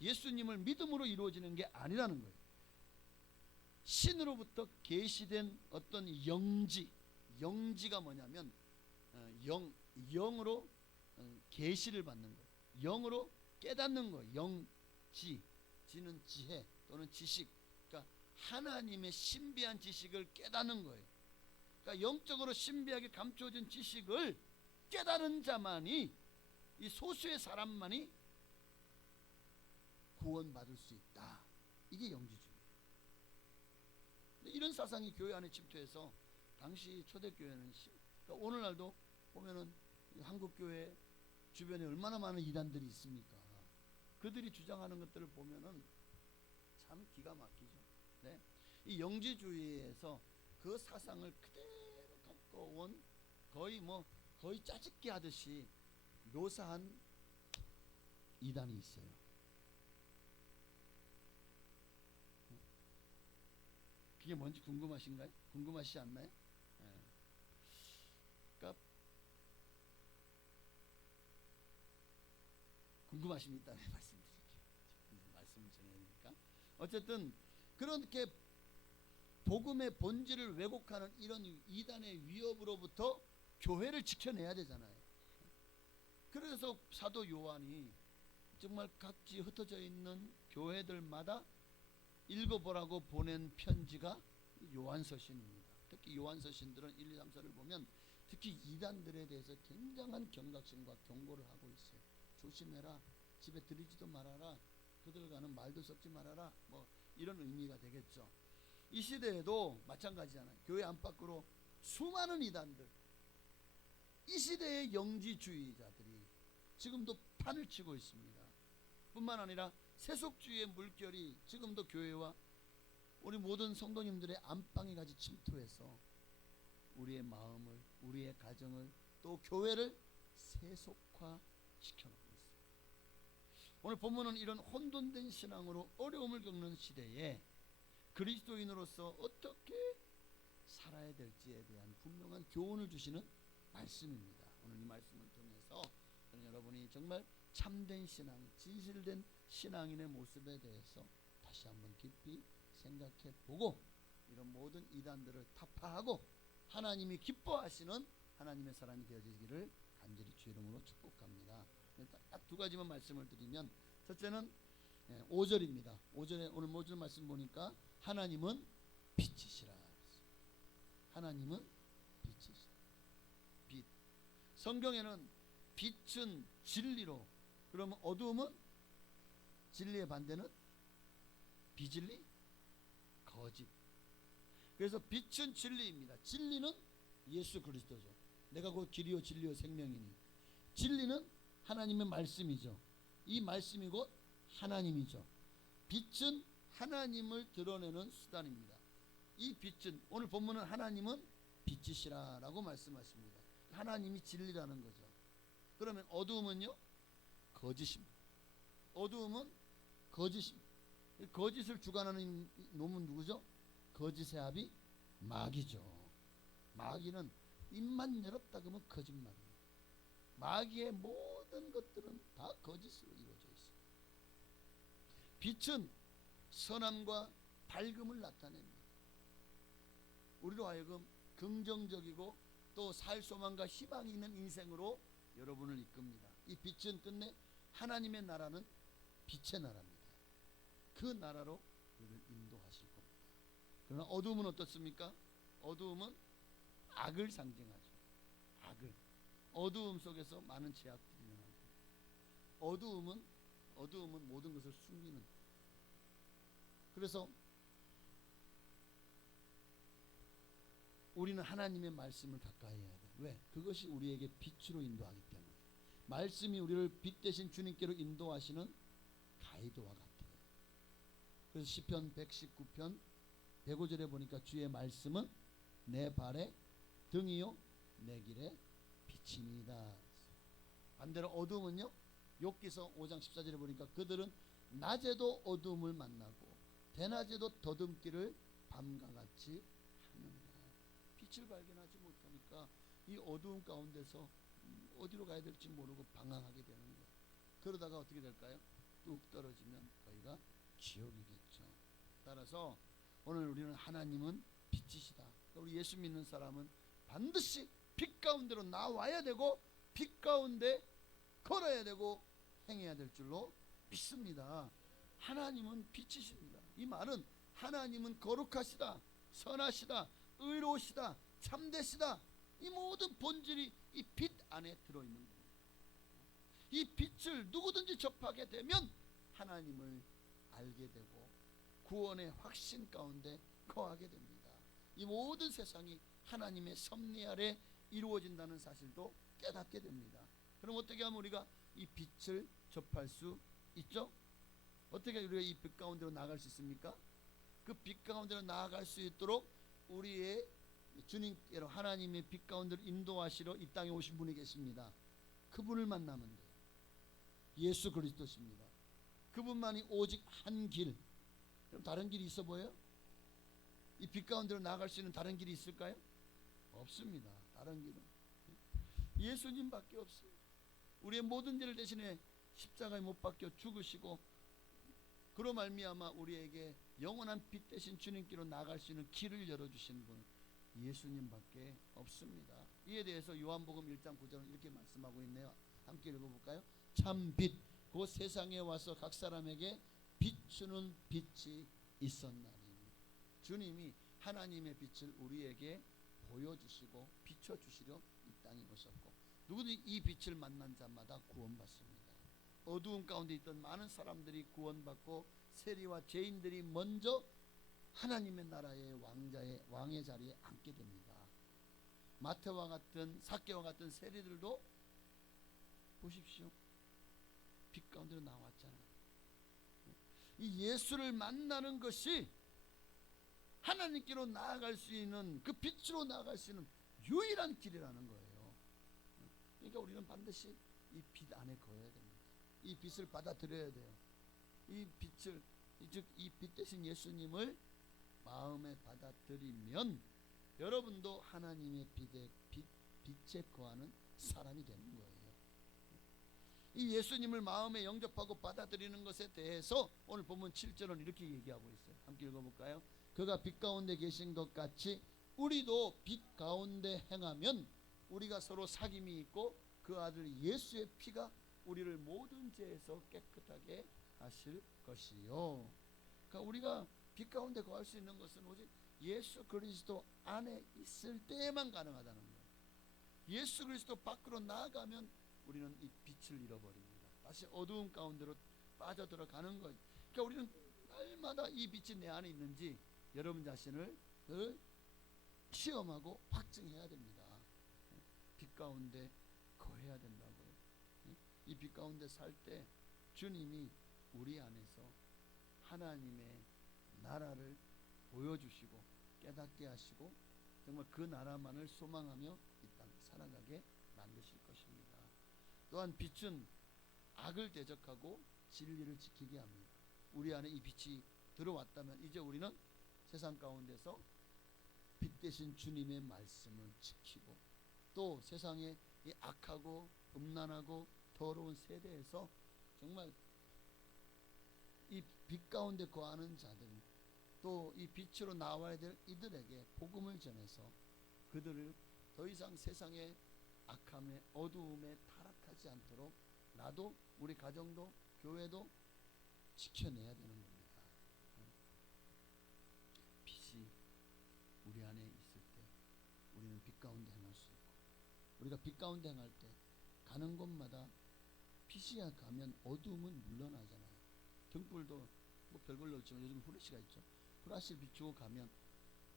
예수님을 믿음으로 이루어지는 게 아니라는 거예요. 신으로부터 계시된 어떤 영지가 뭐냐면 영으로 계시를 받는 거예요. 영으로 깨닫는 거예요. 지는 지혜 또는 지식, 그러니까 하나님의 신비한 지식을 깨닫는 거예요. 그러니까 영적으로 신비하게 감춰진 지식을 깨달은 자만이, 이 소수의 사람만이 구원받을 수 있다. 이게 영지주의. 이런 사상이 교회 안에 침투해서 당시 초대교회는 그러니까 오늘날도 보면은 한국 교회 주변에 얼마나 많은 이단들이 있습니까? 그들이 주장하는 것들을 보면은 참 기가 막히죠. 네? 이 영지주의에서 그 사상을 그대로 갖고 온 거의 짜집기 하듯이 묘사한 이단이 있어요. 그게 뭔지 궁금하신가요? 궁금하시지 않나요? 네. 그러니까 궁금하십니까? 네, 말씀드릴게요. 말씀을 전해야 되니까. 어쨌든 그렇게 복음의 본질을 왜곡하는 이런 이단의 위협으로부터 교회를 지켜내야 되잖아요. 그래서 사도 요한이 정말 각지 흩어져 있는 교회들마다 읽어보라고 보낸 편지가 요한서신입니다. 특히 요한서신들은 1, 2, 3, 4를 보면 특히 이단들에 대해서 굉장한 경각심과 경고를 하고 있어요. 조심해라. 집에 들이지도 말아라. 그들과는 말도 섞지 말아라. 뭐 이런 의미가 되겠죠. 이 시대에도 마찬가지잖아요. 교회 안팎으로 수많은 이단들, 이 시대의 영지주의자들이 지금도 판을 치고 있습니다. 뿐만 아니라 세속주의의 물결이 지금도 교회와 우리 모든 성도님들의 안방에 같이 침투해서 우리의 마음을, 우리의 가정을, 또 교회를 세속화 시켜놓고 있어요. 오늘 본문은 이런 혼돈된 신앙으로 어려움을 겪는 시대에 그리스도인으로서 어떻게 살아야 될지에 대한 분명한 교훈을 주시는 말씀입니다. 오늘 이 말씀을 통해서 저는 여러분이 정말 참된 신앙, 진실된 신앙인의 모습에 대해서 다시 한번 깊이 생각해 보고 이런 모든 이단들을 타파하고 하나님이 기뻐하시는 하나님의 사람이 되어지기를 간절히 주 이름으로 축복합니다. 딱 두 가지만 말씀을 드리면, 첫째는 5절입니다. 5절에 오늘 모든 말씀 보니까 하나님은 빛이시라. 하나님은 빛이시라. 빛. 성경에는 빛은 진리로, 그러면 어두움은, 진리의 반대는 비진리, 거짓. 그래서 빛은 진리입니다. 진리는 예수 그리스도죠. 내가 곧 길이요 진리요 생명이니. 진리는 하나님의 말씀이죠. 이 말씀이 곧 하나님이죠. 빛은 하나님을 드러내는 수단입니다. 이 빛은, 오늘 본문은 하나님은 빛이시라라고 말씀하십니다. 하나님이 진리라는 거죠. 그러면 어두움은요? 거짓입니다. 어두움은 거짓입니다. 거짓을 주관하는 놈은 누구죠? 거짓의 아비 마귀죠. 마귀는 입만 열었다 그러면 거짓말입니다. 마귀의 모든 것들은 다 거짓으로 이루어져 있습니다. 빛은 선함과 밝음을 나타냅니다. 우리로 하여금 긍정적이고 또 살 소망과 희망이 있는 인생으로 여러분을 이끕니다. 이 빛은 끝내 하나님의 나라는 빛의 나라입니다. 그 나라로 우리를 인도하실 겁니다. 그러나 어두움은 어떻습니까? 어두움은 악을 상징하죠. 악을. 어두움 속에서 많은 죄악들이 일어납니다. 어두움은 모든 것을 숨기는. 그래서 우리는 하나님의 말씀을 가까이 해야 돼요. 왜? 그것이 우리에게 빛으로 인도하기 때문에. 말씀이 우리를 빛 대신 주님께로 인도하시는 가이드와 같아요. 그래서 시편 119편 105절에 보니까 주의 말씀은 내 발의 등이요 내 길의 빛이니이다. 반대로 어두움은요, 욥기서 5장 14절에 보니까 그들은 낮에도 어두움을 만나고 대낮에도 더듬기를 밤과 같이 하는가. 빛을 발견하지 못하니까 이 어두움 가운데서 어디로 가야 될지 모르고 방황하게 되는 거예요. 그러다가 어떻게 될까요? 뚝 떨어지면 거기가 지옥이겠죠. 따라서 오늘 우리는 하나님은 빛이시다. 우리 예수 믿는 사람은 반드시 빛 가운데로 나와야 되고 빛 가운데 걸어야 되고 행해야 될 줄로 믿습니다. 하나님은 빛이십니다. 이 말은 하나님은 거룩하시다, 선하시다, 의로우시다, 참되시다. 이 모든 본질이 이 빛 안에 들어있는 겁니다. 이 빛을 누구든지 접하게 되면 하나님을 알게 되고 구원의 확신 가운데 거하게 됩니다. 이 모든 세상이 하나님의 섭리 아래 이루어진다는 사실도 깨닫게 됩니다. 그럼 어떻게 하면 우리가 이 빛을 접할 수 있죠? 어떻게 우리가 이 빛 가운데로 나아갈 수 있습니까? 그 빛 가운데로 나아갈 수 있도록 우리의 주님께로 하나님의 빛 가운데로 인도하시러 이 땅에 오신 분이 계십니다. 그분을 만나면 돼요. 예수 그리스도십니다. 그분만이 오직 한 길. 그럼 다른 길이 있어 보여요? 이 빛 가운데로 나아갈 수 있는 다른 길이 있을까요? 없습니다. 다른 길은 예수님밖에 없어요. 우리의 모든 죄를 대신에 십자가에 못 박혀 죽으시고 그로 말미암아 우리에게 영원한 빛 대신 주님께로 나아갈 수 있는 길을 열어주신 분 예수님밖에 없습니다. 이에 대해서 요한복음 1장 9절은 이렇게 말씀하고 있네요. 함께 읽어볼까요? 참 빛, 그 세상에 와서 각 사람에게 비추는 빛이 있었나니. 주님이 하나님의 빛을 우리에게 보여주시고 비춰주시려 이 땅에 오셨고 누구든지 이 빛을 만난 자마다 구원받습니다. 어두운 가운데 있던 많은 사람들이 구원받고 세리와 죄인들이 먼저 하나님의 나라의 왕의 자리에 앉게 됩니다. 마태와 같은 삭개와 같은 세리들도 보십시오. 빛 가운데로 나왔잖아요. 이 예수를 만나는 것이 하나님께로 나아갈 수 있는 그 빛으로 나아갈 수 있는 유일한 길이라는 거예요. 그러니까 우리는 반드시 이 빛 안에 거해야 됩니다. 이 빛을 받아들여야 돼요. 이 빛을 즉 이 빛 대신 예수님을 마음에 받아들이면 여러분도 하나님의 빛에 거하는 사람이 되는 거예요. 이 예수님을 마음에 영접하고 받아들이는 것에 대해서 오늘 본문 7절은 이렇게 얘기하고 있어요. 함께 읽어볼까요? 그가 빛 가운데 계신 것 같이 우리도 빛 가운데 행하면 우리가 서로 사귐이 있고 그 아들 예수의 피가 우리를 모든 죄에서 깨끗하게 하실 것이요. 그러니까 우리가 빛 가운데 거할 수 있는 것은 오직 예수 그리스도 안에 있을 때에만 가능하다는 거예요. 예수 그리스도 밖으로 나아가면 우리는 이 빛을 잃어버립니다. 다시 어두운 가운데로 빠져들어가는 거예요. 그러니까 우리는 날마다 이 빛이 내 안에 있는지 여러분 자신을 시험하고 확증해야 됩니다. 빛 가운데 거해야 된다고요. 이 빛 가운데 살 때 주님이 우리 안에서 하나님의 나라를 보여주시고 깨닫게 하시고 정말 그 나라만을 소망하며 이 땅 살아가게 만드실 것입니다. 또한 빛은 악을 대적하고 진리를 지키게 합니다. 우리 안에 이 빛이 들어왔다면 이제 우리는 세상 가운데서 빛 대신 주님의 말씀을 지키고 또 세상의 이 악하고 음란하고 더러운 세대에서 정말 이 빛 가운데 거하는 자들 또 이 빛으로 나와야 될 이들에게 복음을 전해서 그들을 더 이상 세상의 악함에 어두움에 타락하지 않도록 나도 우리 가정도 교회도 지켜내야 되는 겁니다. 빛이 우리 안에 있을 때 우리는 빛 가운데 행할 수 있고 우리가 빛 가운데 행할 때 가는 곳마다 빛이 가면 어두움은 물러나잖아요. 등불도 뭐 별걸로 없지만 요즘 후레쉬가 있죠. 후라시를 비추고 가면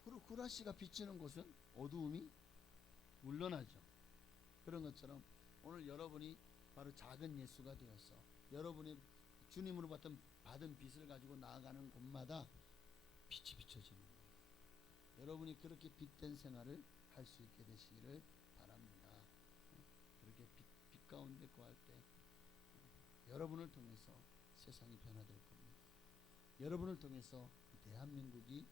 후라시가 비치는 곳은 어두움이 물러나죠. 그런 것처럼 오늘 여러분이 바로 작은 예수가 되어서 여러분이 주님으로 받은 빛을 가지고 나아가는 곳마다 빛이 비춰지는 거예요. 여러분이 그렇게 빛된 생활을 할 수 있게 되시기를 바랍니다. 그렇게 빛 가운데 거할 때 여러분을 통해서 세상이 변화될 겁니다. 여러분을 통해서 대한민국이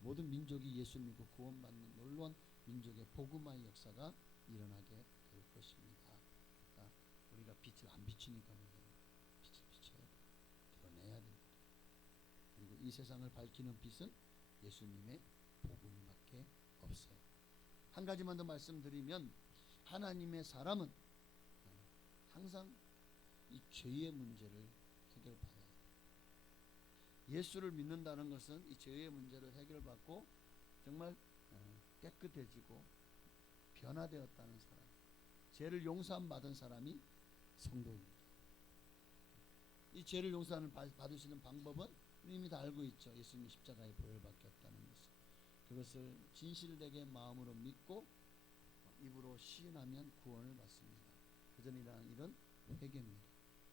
모든 민족이 예수를 믿고 구원받는 놀라운 민족의 복음화의 역사가 일어나게 될 것입니다. 그러니까 우리가 빛을 안 비추니까 문제는 빛을 비춰야 돼요. 드러내야 됩니다. 그리고 이 세상을 밝히는 빛은 예수님의 복음밖에 없어요. 한 가지만 더 말씀드리면 하나님의 사람은 항상 이 죄의 문제를 해결받아야 돼요. 예수를 믿는다는 것은 이 죄의 문제를 해결받고 정말 깨끗해지고 변화되었다는 사람, 죄를 용서함 받은 사람이 성도입니다. 이 죄를 용서하는 받으시는 방법은 이미 다 알고 있죠. 예수님이 십자가에 보혈을 받겠다는 것을. 그것을 진실되게 마음으로 믿고 입으로 시인하면 구원을 받습니다. 그전에 일어난 일은 회개입니다.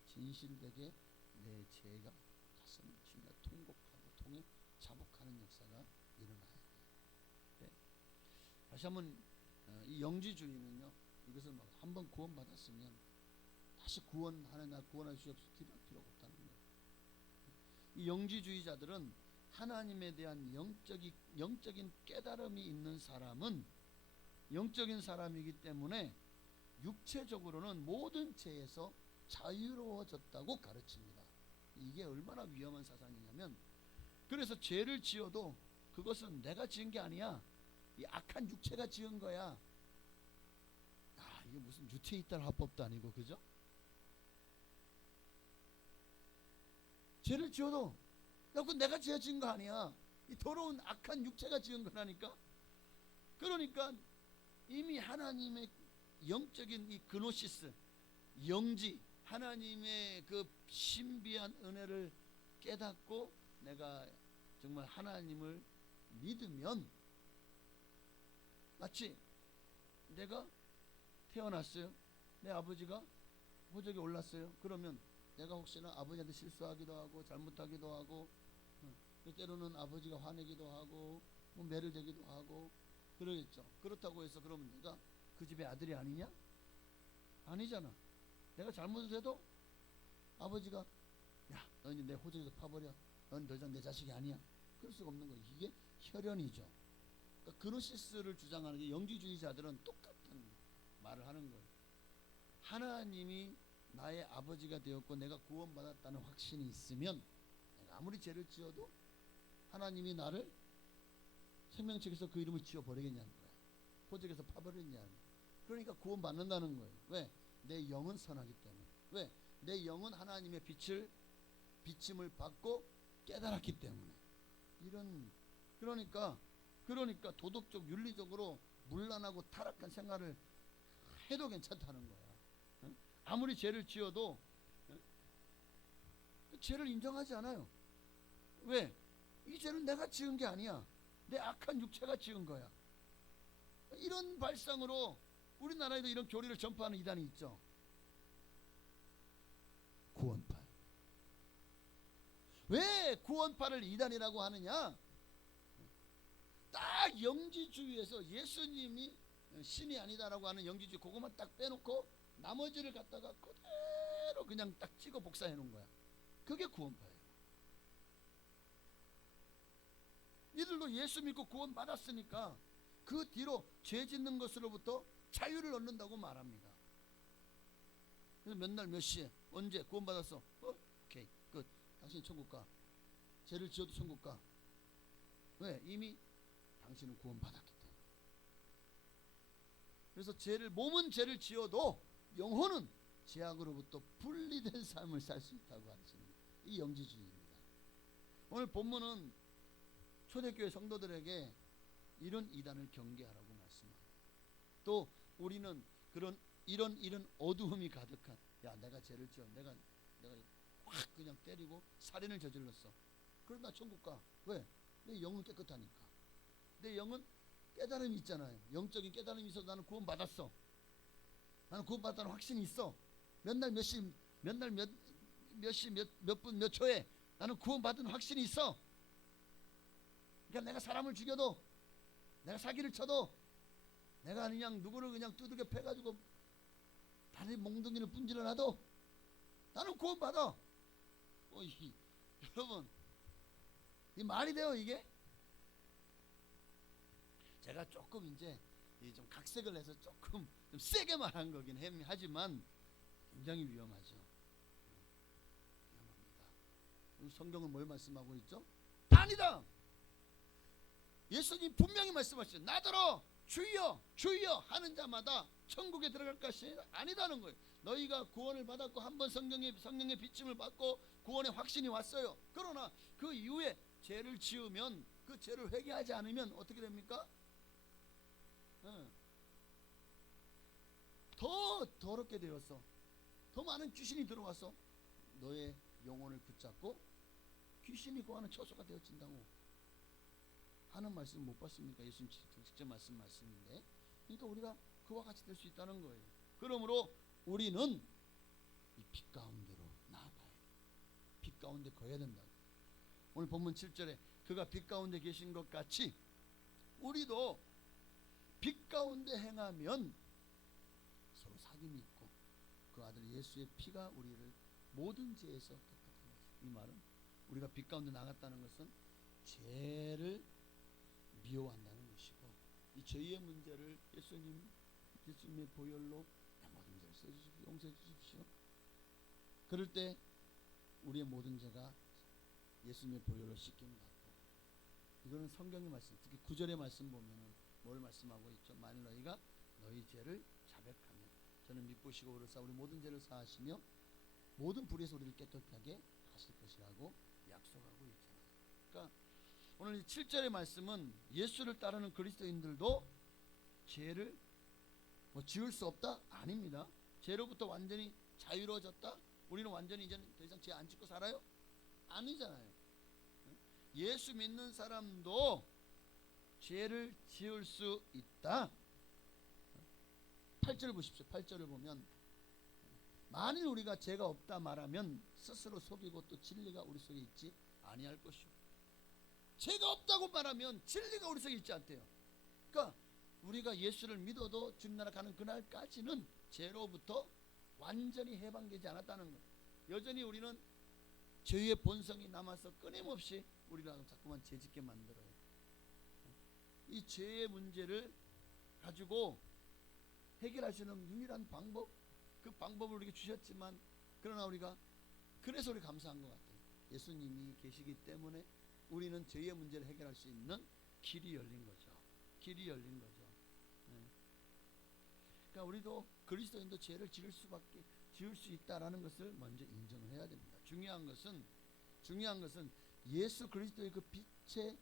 진실되게 내 죄가 가슴을 치며 통곡하고 통에 자복하는 역사가 일어나야 돼요. 네. 다시 한번 이 영지주의는요, 이것을 막 한번 구원받았으면 다시 구원하는 날 구원할 수 없이 필요할 필요가 없다는 거예요. 이 영지주의자들은 하나님에 대한 영적인 깨달음이 있는 사람은 영적인 사람이기 때문에 육체적으로는 모든 죄에서 자유로워졌다고 가르칩니다. 이게 얼마나 위험한 사상이냐면, 그래서 죄를 지어도 그것은 내가 지은 게 아니야, 이 악한 육체가 지은 거야. 이게 무슨 유체 이탈 화법도 아니고, 그죠? 죄를 지어도 그건 내가 지은 거 아니야, 이 더러운 악한 육체가 지은 거라니까. 그러니까 이미 하나님의 영적인 이 그노시스, 영지, 하나님의 그 신비한 은혜를 깨닫고 내가 정말 하나님을 믿으면, 마치 내가 태어났어요. 내 아버지가 호적에 올랐어요. 그러면 내가 혹시나 아버지한테 실수하기도 하고 잘못하기도 하고, 때로는 아버지가 화내기도 하고 뭐 매를 대기도 하고 그러겠죠. 그렇다고 해서 그러면 내가 그 집의 아들이 아니냐? 아니잖아. 내가 잘못을 해도 아버지가 야, 너 이제 내 호적에서 파버려, 넌 더 이상 내 자식이 아니야, 그럴 수가 없는 거예요. 이게 혈연이죠. 그러니까 그노시스를 주장하는 게 영지주의자들은 똑같은 말을 하는 거예요. 하나님이 나의 아버지가 되었고 내가 구원받았다는 확신이 있으면 내가 아무리 죄를 지어도 하나님이 나를 생명책에서 그 이름을 지워버리겠냐는 거야. 호적에서 파버리겠냐는 거야. 그러니까 구원받는다는 거예요. 왜? 내 영은 선하기 때문에. 왜? 내 영은 하나님의 비침을 받고 깨달았기 때문에. 그러니까 도덕적 윤리적으로 문란하고 타락한 생활을 해도 괜찮다는 거야. 아무리 죄를 지어도 그 죄를 인정하지 않아요. 왜? 이 죄는 내가 지은 게 아니야, 내 악한 육체가 지은 거야. 이런 발상으로 우리나라에도 이런 교리를 전파하는 이단이 있죠. 구원파. 왜 구원파를 이단이라고 하느냐? 딱 영지주의에서 예수님이 신이 아니다라고 하는 영지주의, 그것만 딱 빼놓고 나머지를 갖다가 그대로 그냥 딱 찍어 복사해 놓은 거야. 그게 구원파예요. 이들도 예수 믿고 구원 받았으니까 그 뒤로 죄 짓는 것으로부터 자유를 얻는다고 말합니다. 그래서 몇 날 몇 시에 언제 구원 받았어? 오케이, 끝. 당신이 천국 가. 죄를 지어도 천국 가. 왜? 이미 당신은 구원 받았기 때문에. 그래서 몸은 죄를 지어도 영혼은 죄악으로부터 분리된 삶을 살 수 있다고 가르치는 이 영지주의입니다. 오늘 본문은 초대교회 성도들에게 이런 이단을 경계하라고 말씀합니다. 또 우리는 이런 어두움이 가득한, 야, 내가 죄를 지어, 내가 확 그냥 때리고 살인을 저질렀어. 그럼 나 천국 가. 왜? 내 영은 깨끗하니까. 내 영은 깨달음이 있잖아요. 영적인 깨달음이 있어서 나는 구원 받았어. 나는 구원 받았다는 확신이 있어. 몇 날 몇 시 몇 분 몇 초에 나는 구원 받은 확신이 있어. 그러니까 내가 사람을 죽여도, 내가 사기를 쳐도, 내가 그냥 누구를 그냥 두들겨 패가지고 다리 몽둥이를 분질러 놔도 나는 구원 받아. 여러분, 이 말이 돼요 이게? 제가 조금 이제 좀 각색을 해서 조금 좀 세게 말한 거긴 하지만 굉장히 위험하죠. 위험합니다. 성경은 뭘 말씀하고 있죠? 아니다. 예수님 분명히 말씀하셨어요. 나더러 주여 주여 하는 자마다 천국에 들어갈 것이 아니다는 거예요. 너희가 구원을 받았고 한번 성령의 비침을 받고 구원의 확신이 왔어요. 그러나 그 이후에 죄를 지으면 그 죄를 회개하지 않으면 어떻게 됩니까? 더 더럽게 되었어. 더 많은 귀신이 들어와서 너의 영혼을 붙잡고 귀신이 거하는 처소가 되어진다고 하는 말씀 못 봤습니까? 예수님 직접 말씀인데, 그러니까 우리가 그와 같이 될 수 있다는 거예요. 그러므로 우리는 이 빛 가운데로 나아가야 돼. 빛 가운데 거해야 된다. 오늘 본문 7절에 그가 빛 가운데 계신 것 같이 우리도 빛 가운데 행하면 서로 사귐이 있고 그 아들 예수의 피가 우리를 모든 죄에서 깨끗하게 하시고, 이 말은 우리가 빛 가운데 나갔다는 것은 죄를 미워한다는 것이고, 이 죄의 문제를 예수님의 보혈로 내 모든 죄를 써주시고 용서해 주십시오. 그럴 때 우리의 모든 죄가 예수님의 보혈로 씻김 받고, 이거는 성경의 말씀, 특히 9절의 말씀 보면은 뭘 말씀하고 있죠? 만일 너희가 너희 죄를 자백하면 저는 미쁘시고 오르사 우리 모든 죄를 사하시며 모든 불의에서 우리를 깨끗하게 하실 것이라고 약속하고 있잖아요. 그러니까 오늘 이 7절의 말씀은 예수를 따르는 그리스도인들도 죄를 지을 수 없다? 아닙니다. 죄로부터 완전히 자유로워졌다? 우리는 완전히 이제는 더 이상 죄 안 짓고 살아요? 아니잖아요. 예수 믿는 사람도 죄를 지을 수 있다. 8절 보십시오. 8절을 보면 만일 우리가 죄가 없다 말하면 스스로 속이고 또 진리가 우리 속에 있지 아니할 것이요. 죄가 없다고 말하면 진리가 우리 속에 있지 않대요. 그러니까 우리가 예수를 믿어도 주님 나라 가는 그날까지는 죄로부터 완전히 해방되지 않았다는 거예요. 여전히 우리는 죄의 본성이 남아서 끊임없이 우리를 자꾸만 죄짓게 만들어요. 이 죄의 문제를 가지고 해결할 수 있는 유일한 방법, 그 방법을 우리에게 주셨지만, 그러나 우리가 그래서 우리 감사한 것 같아요. 예수님이 계시기 때문에 우리는 죄의 문제를 해결할 수 있는 길이 열린 거죠. 길이 열린 거죠. 그러니까 우리도 그리스도인도 죄를 지을 수 있다라는 것을 먼저 인정을 해야 됩니다. 중요한 것은 예수 그리스도의 그 빛에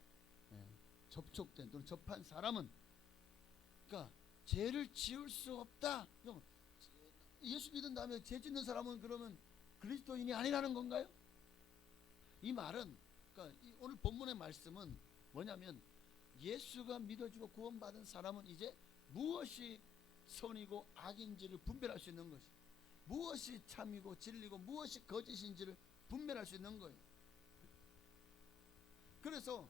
접촉된 또는 접한 사람은, 그러니까 죄를 지을 수 없다. 예수 믿은 다음에 죄 짓는 사람은 그러면 그리스도인이 아니라는 건가요? 이 말은, 그러니까 오늘 본문의 말씀은 뭐냐면, 예수가 믿어지고 구원받은 사람은 이제 무엇이 선이고 악인지를 분별할 수 있는 것이, 무엇이 참이고 진리고 무엇이 거짓인지를 분별할 수 있는 거예요. 그래서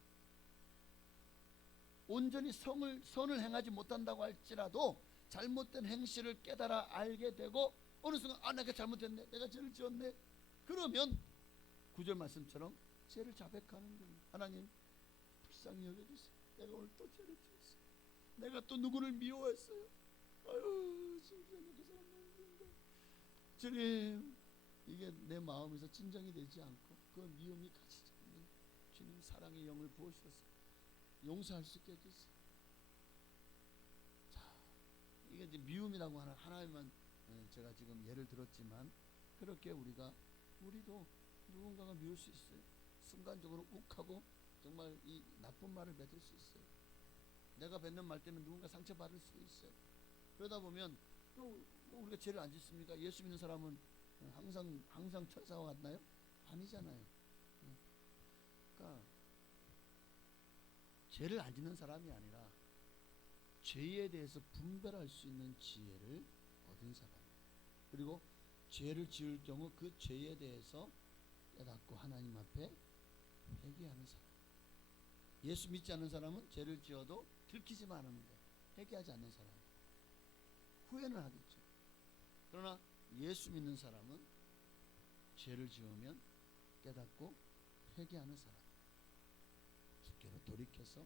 온전히 선을 행하지 못한다고 할지라도 잘못된 행실을 깨달아 알게 되고, 어느 순간 내가 잘못했네, 내가 죄를 지었네, 그러면 9절 말씀처럼 죄를 자백하는 거예요. 하나님 불쌍히 여겨주세요. 내가 오늘 또 죄를 지었어요. 내가 또 누구를 미워했어요. 아유 진정이 그 사람 너무 힘들다. 주님, 이게 내 마음에서 진정이 되지 않고 그 미움이 가시지 않는 주님 사랑의 영을 부으셔서 용서할 수 있게 해주세요. 자, 이게 이제 미움이라고 하는 하나만 제가 지금 예를 들었지만, 그렇게 우리도 누군가가 미울 수 있어요. 순간적으로 욱하고 정말 이 나쁜 말을 뱉을 수 있어요. 내가 뱉는 말 때문에 누군가 상처받을 수도 있어요. 그러다 보면 또 우리가 죄를 안 짓습니까? 예수 믿는 사람은 항상 천사와 같나요? 아니잖아요. 그러니까 죄를 안 짓는 사람이 아니라 죄에 대해서 분별할 수 있는 지혜를 얻은 사람이에요. 그리고 죄를 지을 경우 그 죄에 대해서 깨닫고 하나님 앞에 회개하는 사람. 예수 믿지 않는 사람은 죄를 지어도 들키지만 않는데 회개하지 않는 사람, 후회는 하겠죠. 그러나 예수 믿는 사람은 죄를 지으면 깨닫고 회개하는 사람, 주께로 돌이켜서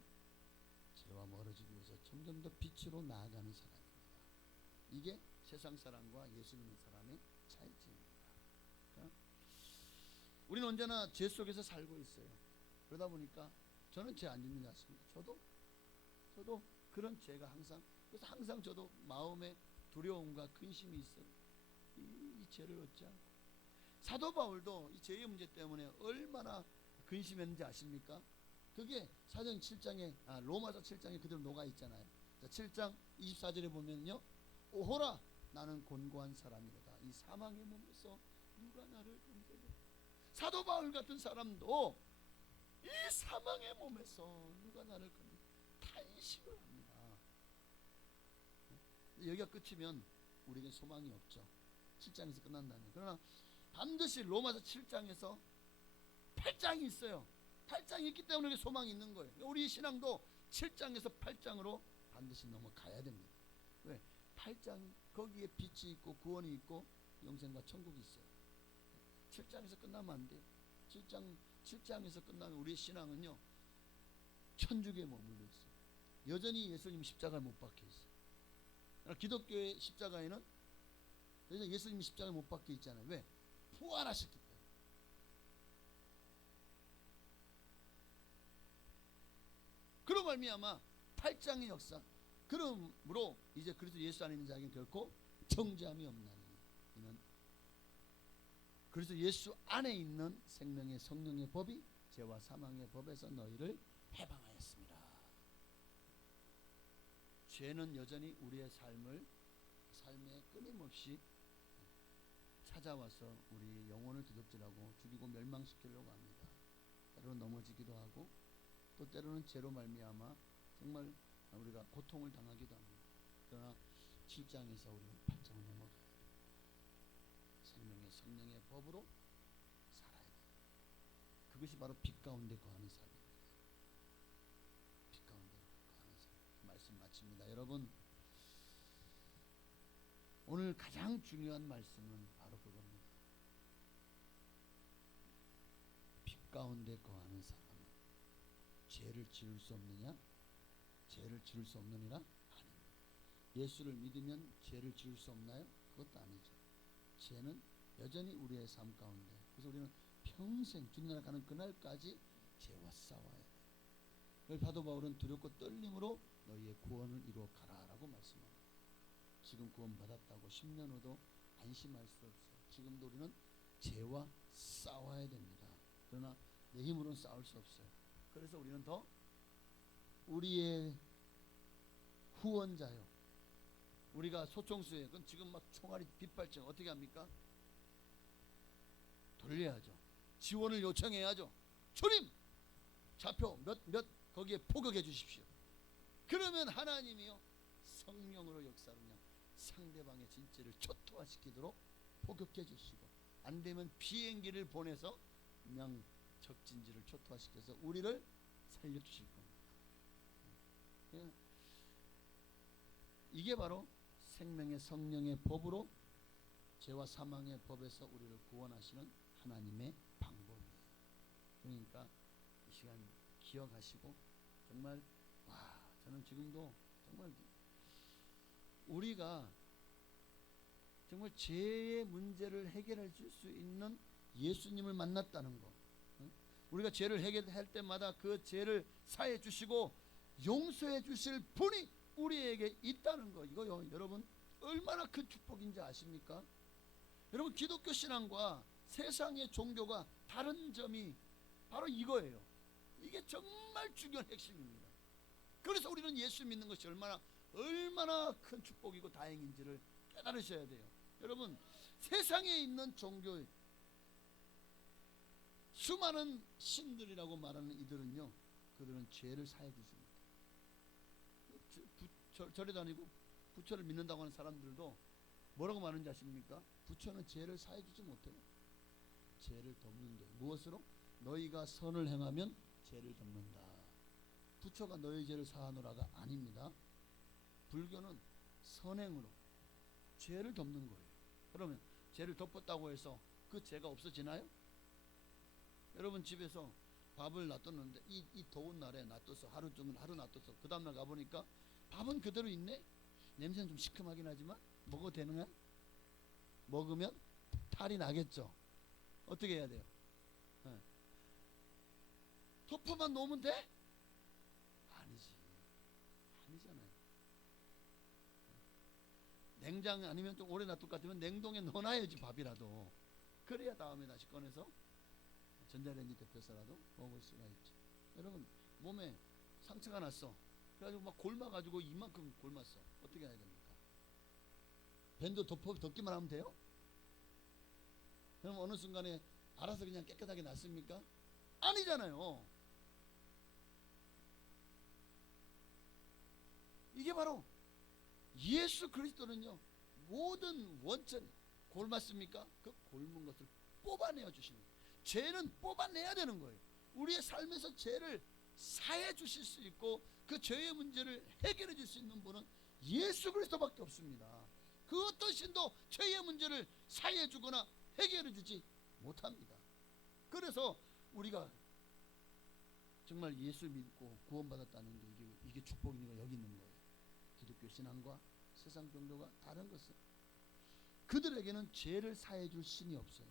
죄와 멀어지기 위해서 점점 더 빛으로 나아가는 사람입니다. 이게 세상 사람과 예수 믿는 사람의 차이점입니다. 그러니까 우리는 언제나 죄 속에서 살고 있어요. 그러다 보니까 저는 죄 안 짓는 것 같습니다. 저도 그런 죄가 그래서 항상 저도 마음에 두려움과 근심이 있어요. 이 죄를 어찌하고. 사도 바울도 이 죄의 문제 때문에 얼마나 근심했는지 아십니까? 그게 사도행 7장에 로마서 7장에 그대로 녹아 있잖아요. 자, 7장 24절에 보면요, 오호라 나는 곤고한 사람이로다. 이 사망의 몸에서 누가 나를 건져내? 사도 바울 같은 사람도 이 사망의 몸에서 누가 나를 건져 탄식을 합니다. 여기가 끝이면 우리에게 소망이 없죠. 7장에서 끝난다면. 그러나 반드시 로마서 7장에서 8장이 있어요. 8장이 있기 때문에 우리에게 소망이 있는 거예요. 우리 신앙도 7장에서 8장으로 반드시 넘어가야 됩니다. 왜? 8장 거기에 빛이 있고 구원이 있고 영생과 천국이 있어요. 7장에서 끝나면 안 돼요. 7장에서 끝나면 우리의 신앙은요 천국에 머물러 있어요. 여전히 예수님이 십자가에 못 박혀 있어요. 그러나 기독교의 십자가에는 여전히 예수님이 십자가에 못 박혀 있잖아요. 왜? 부활하셨기 때문에. 그런 말미암아 8장의 역사, 그러므로 이제 그리스도 예수 안에 있는 자에게는 결코 정죄함이 없나니 이는 그리스도 예수 안에 있는 생명의 성령의 법이 죄와 사망의 법에서 너희를 해방하였습니다. 죄는 여전히 우리의 삶에 끊임없이 찾아와서 우리 영혼을 뒤덮질하고 죽이고 멸망시키려고 합니다. 때로는 넘어지기도 하고 또 때로는 죄로 말미암아 정말 우리가 고통을 당하기도 합니다. 그러나 7장에서 우리는 8장을 넘어가야 돼요. 생명의 성령의 법으로 살아야 돼요. 그것이 바로 빛 가운데 거하는 삶입니다. 빛 가운데 거하는 삶. 말씀 마칩니다. 여러분, 오늘 가장 중요한 말씀은 바로 그겁니다. 빛 가운데 거하는 사람은 죄를 지을 수 없느냐? 죄를 지을 수 없느니라? 아닙니다. 예수를 믿으면 죄를 지을 수 없나요? 그것도 아니죠. 죄는 여전히 우리의 삶 가운데, 그래서 우리는 평생 주님 나라 가는 그날까지 죄와 싸워야 돼요. 여기 사도 바울은 두렵고 떨림으로 너희의 구원을 이루어 가라라고 말씀합니다. 지금 구원 받았다고 10년 후도 안심할 수 없어요. 지금도 우리는 죄와 싸워야 됩니다. 그러나 내 힘으로는 싸울 수 없어요. 그래서 우리는 더 우리의 후원자요. 우리가 소총수에 그건 지금 막 총알이 빗발쳐 어떻게 합니까? 돌려야죠. 지원을 요청해야죠. 주님 좌표 몇 거기에 포격해 주십시오. 그러면 하나님이요 성령으로 역사로 그냥 상대방의 진짜를 초토화시키도록 포격해 주시고, 안 되면 비행기를 보내서 그냥 적진지를 초토화시켜서 우리를 살려주실 겁니다. 이게 바로 생명의 성령의 법으로 죄와 사망의 법에서 우리를 구원하시는 하나님의 방법이에요. 그러니까 이 시간 기억하시고 정말 저는 지금도 정말 우리가 정말 죄의 문제를 해결해 줄 수 있는 예수님을 만났다는 거, 우리가 죄를 해결할 때마다 그 죄를 사해 주시고 용서해 주실 분이 우리에게 있다는 거, 이거요 여러분 얼마나 큰 축복인지 아십니까? 여러분, 기독교 신앙과 세상의 종교가 다른 점이 바로 이거예요. 이게 정말 중요한 핵심입니다. 그래서 우리는 예수 믿는 것이 얼마나 큰 축복이고 다행인지를 깨달으셔야 돼요. 여러분, 세상에 있는 종교의 수많은 신들이라고 말하는 이들은요, 그들은 죄를 사해 주십니다. 절에 다니고 부처를 믿는다고 하는 사람들도 뭐라고 말하는지 아십니까? 부처는 죄를 사해 주지 못해요. 죄를 덮는 데 무엇으로? 너희가 선을 행하면 죄를 덮는다. 부처가 너희 죄를 사하노라가 아닙니다. 불교는 선행으로 죄를 덮는 거예요. 그러면 죄를 덮었다고 해서 그 죄가 없어지나요? 여러분, 집에서 밥을 놔뒀는데 이 더운 날에 놔뒀어. 하루 놔뒀어. 그 다음날 가보니까 밥은 그대로 있네. 냄새는 좀 시큼하긴 하지만 먹어도 되느냐? 먹으면 탈이 나겠죠. 어떻게 해야 돼요? 덮어만 놓으면 돼? 아니잖아요. 냉장 아니면 좀 오래 놔둘 것 같으면 냉동에 넣어놔야지, 밥이라도. 그래야 다음에 다시 꺼내서 전자레인지 데펴서라도 먹을 수가 있죠. 여러분, 몸에 상처가 났어. 그래가지고 막 골마가지고 이만큼 골랐어. 어떻게 해야 됩니까? 밴드 덮기만 하면 돼요? 그럼 어느 순간에 알아서 그냥 깨끗하게 놨습니까? 아니잖아요. 이게 바로 예수 그리스도는요, 모든 원천 골맞습니까? 그 골문 것을 뽑아내어 주시는 거예요. 죄는 뽑아내야 되는 거예요. 우리의 삶에서 죄를 사해 주실 수 있고 그 죄의 문제를 해결해 줄 수 있는 분은 예수 그리스도밖에 없습니다. 그 어떤 신도 죄의 문제를 사해 주거나 해결해 주지 못합니다. 그래서 우리가 정말 예수 믿고 구원받았다는 게 이게 축복인 거 여기 있는 거예요. 기독교 신앙과 세상 종교가 다른 것은 그들에게는 죄를 사해 줄 신이 없어요.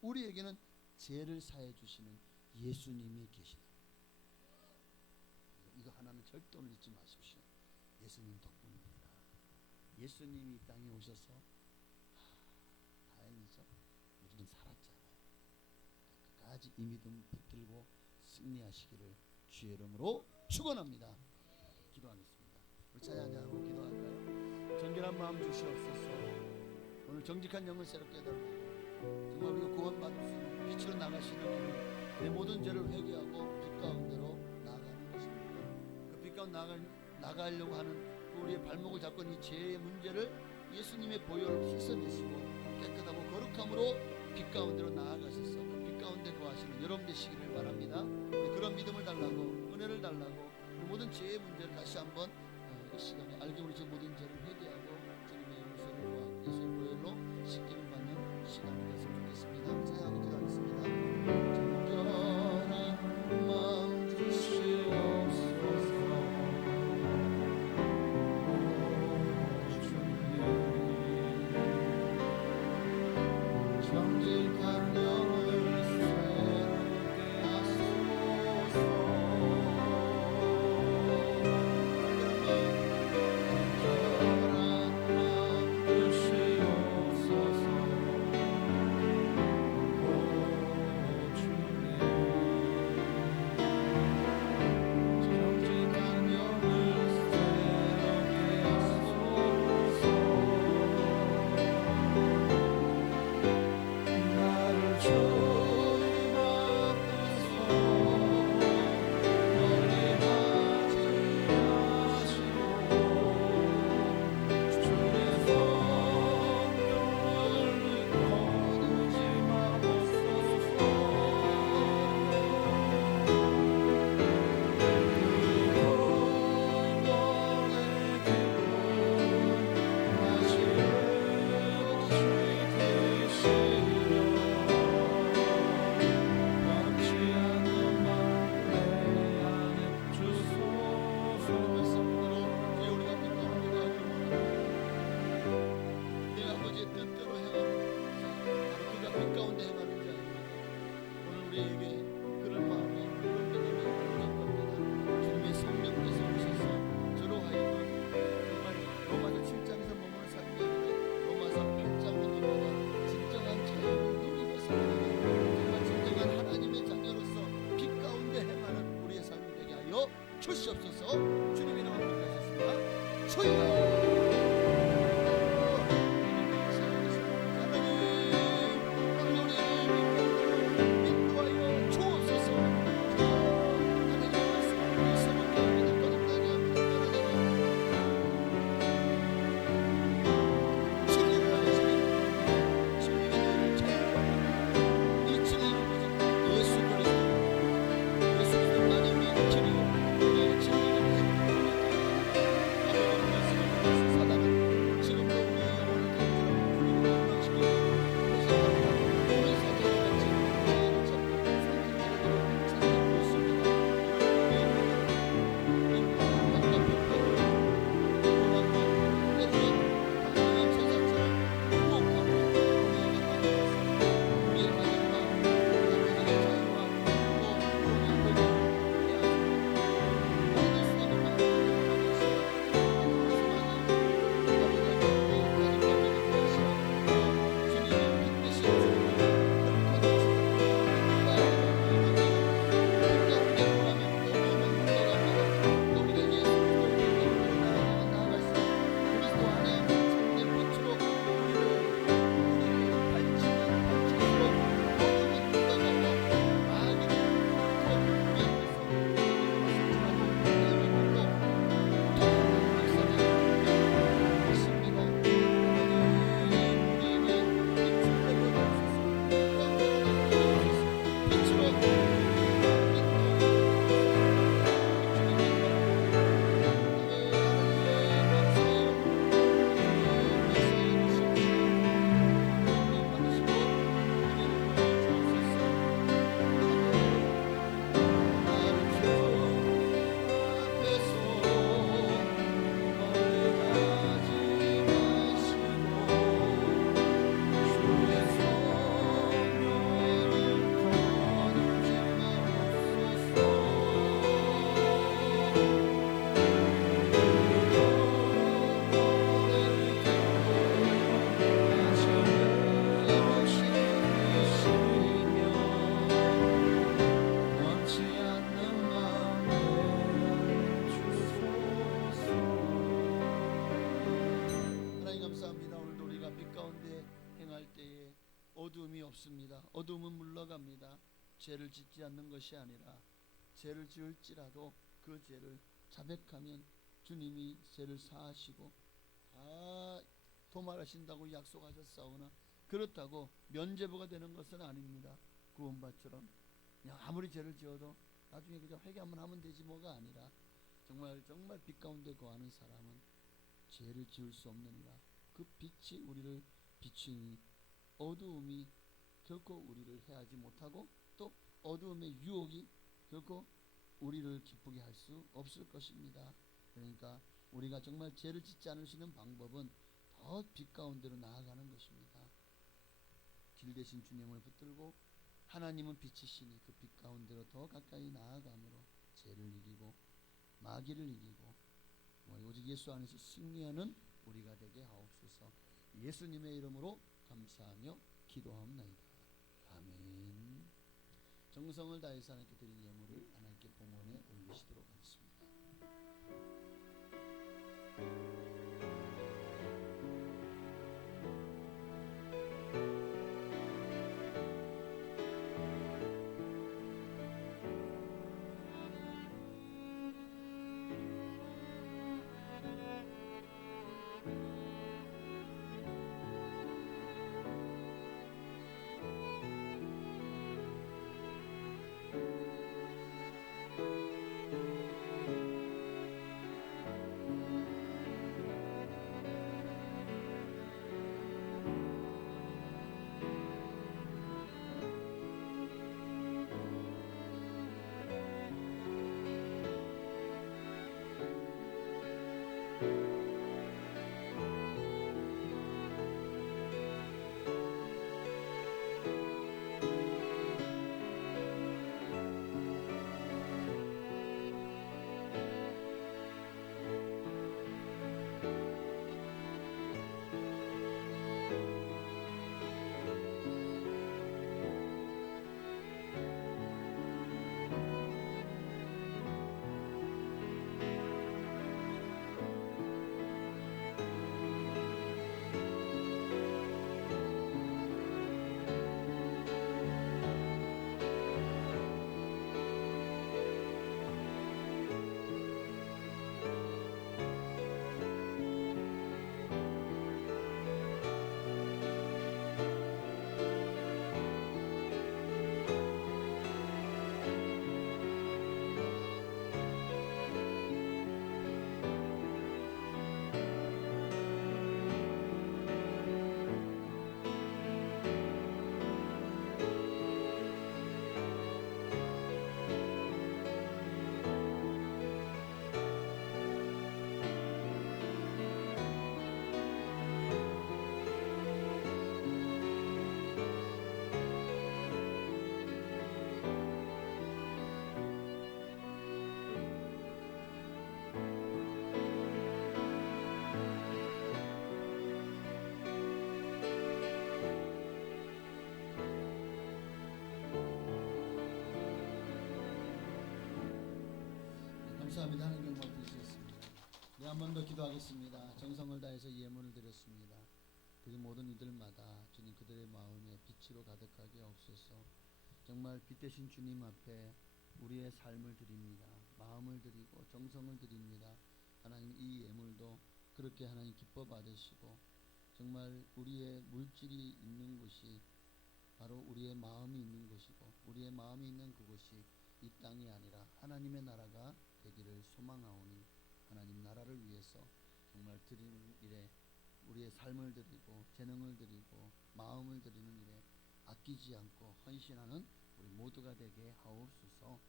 우리에게는 죄를 사해 주시는 예수님이 계시다. 이거 하나는 절대 오늘 잊지 마십시오. 예수님 덕분입니다. 예수님이 이 땅에 오셔서 다행이죠. 우리는 살았잖아요. 끝까지 이 믿음 붙들고 승리하시기를 주의 이름으로 축원합니다. 기도하겠습니다. 우리 찬양하고 기도할까요? 정결한 마음 주시옵소서. 오늘 정직한 영을 새롭게 해달라고. 정말 우리가 구원받을 수 있는 빛으로 나가시는 길은 내 모든 죄를 회개하고 빛 가운데로 나아가는 것입니다. 그 빛 가운데 나가려고 하는 그 우리의 발목을 잡고 있는 이 죄의 문제를 예수님의 보혈을 씻어내시고 깨끗하고 거룩함으로 빛 가운데로 나아가셔서 그 빛 가운데 거하시는 여러분 되시기를 바랍니다. 우리 그런 믿음을 달라고, 은혜를 달라고, 우리 모든 죄의 문제를 다시 한번 이 시간에 알게 우리 제 모든 죄를 회개하고 주님의 용서를 구하고 예수의 보혈로 씻김을 받는 시간이 됐으면 좋겠습니다. 찬양하고 기도하겠습니다. 정결한 마음 주시옵소서. 정직한 영을 새롭게 하소서. 주시옵소서. 주님의 이름으로 기도하셨습니다. 주여. 예수 그리스도만이 길이요 진리요 어두움이 없습니다. 어두움은 물러갑니다. 죄를 짓지 않는 것이 아니라 죄를 지을지라도 그 죄를 자백하면 주님이 죄를 사하시고 다 도말하신다고 약속하셨사오나 그렇다고 면죄부가 되는 것은 아닙니다. 구원받처럼 그냥 아무리 죄를 지어도 나중에 그냥 회개 한번 하면 되지 뭐가 아니라 정말 빛 가운데 거하는 사람은 죄를 지을 수 없느니라. 그 빛이 우리를 비추니 어두움이 결코 우리를 해하지 못하고 또 어두움의 유혹이 결코 우리를 기쁘게 할 수 없을 것입니다. 그러니까 우리가 정말 죄를 짓지 않을 수 있는 방법은 더 빛 가운데로 나아가는 것입니다. 길 대신 주님을 붙들고 하나님은 빛이시니 그 빛 가운데로 더 가까이 나아감으로 죄를 이기고 마귀를 이기고 오직 예수 안에서 승리하는 우리가 되게 하옵소서. 예수님의 이름으로 감사하며 기도하옵나이다. 아멘. 정성을 다해서 하나님께 드린 예물을 하나님께 봉헌에 올리시도록 하겠습니다. 감사합니다. 하나님 영광 드리겠습니다. 네, 한 번 더 기도하겠습니다. 정성을 다해서 예물을 드렸습니다. 드린 모든 이들마다 주님 그들의 마음에 빛으로 가득하게 하옵소서. 정말 빛 대신 주님 앞에 우리의 삶을 드립니다. 마음을 드리고 정성을 드립니다. 하나님 이 예물도 그렇게 하나님 기뻐 받으시고 정말 우리의 물질이 있는 곳이 바로 우리의 마음이 있는 곳이고 우리의 마음이 있는 그곳이 이 땅이 아니라 하나님의 나라가 되기를 소망하오니 하나님 나라를 위해서 정말 드리는 일에 우리의 삶을 드리고 재능을 드리고 마음을 드리는 일에 아끼지 않고 헌신하는 우리 모두가 되게 하옵소서.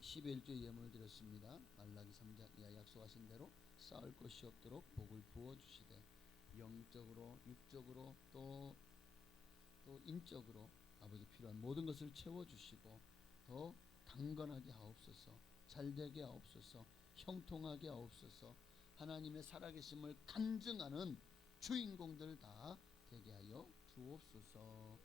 11조의 예물을 드렸습니다. 말라기 3장 이하 약속하신 대로 쌓을 것이 없도록 복을 부어주시되 영적으로 육적으로 또 인적으로 아버지 필요한 모든 것을 채워주시고 더 강건하게 하옵소서. 잘되게 하옵소서. 형통하게 하옵소서. 하나님의 살아계심을 간증하는 주인공들 다 되게 하여 주옵소서.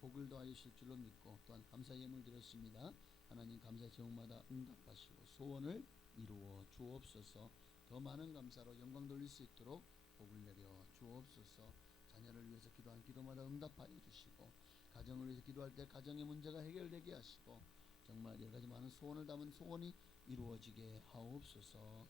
복을 더하여 주실 줄로 믿고 또한 감사 예물 드렸습니다. 하나님 감사 제목마다 응답하시고 소원을 이루어 주옵소서. 더 많은 감사로 영광 돌릴 수 있도록 복을 내려 주옵소서. 자녀를 위해서 기도하는 기도마다 응답하여 주시고, 가정을 위해서 기도할 때 가정의 문제가 해결되게 하시고, 정말 여러 가지 많은 소원을 담은 소원이 이루어지게 하옵소서.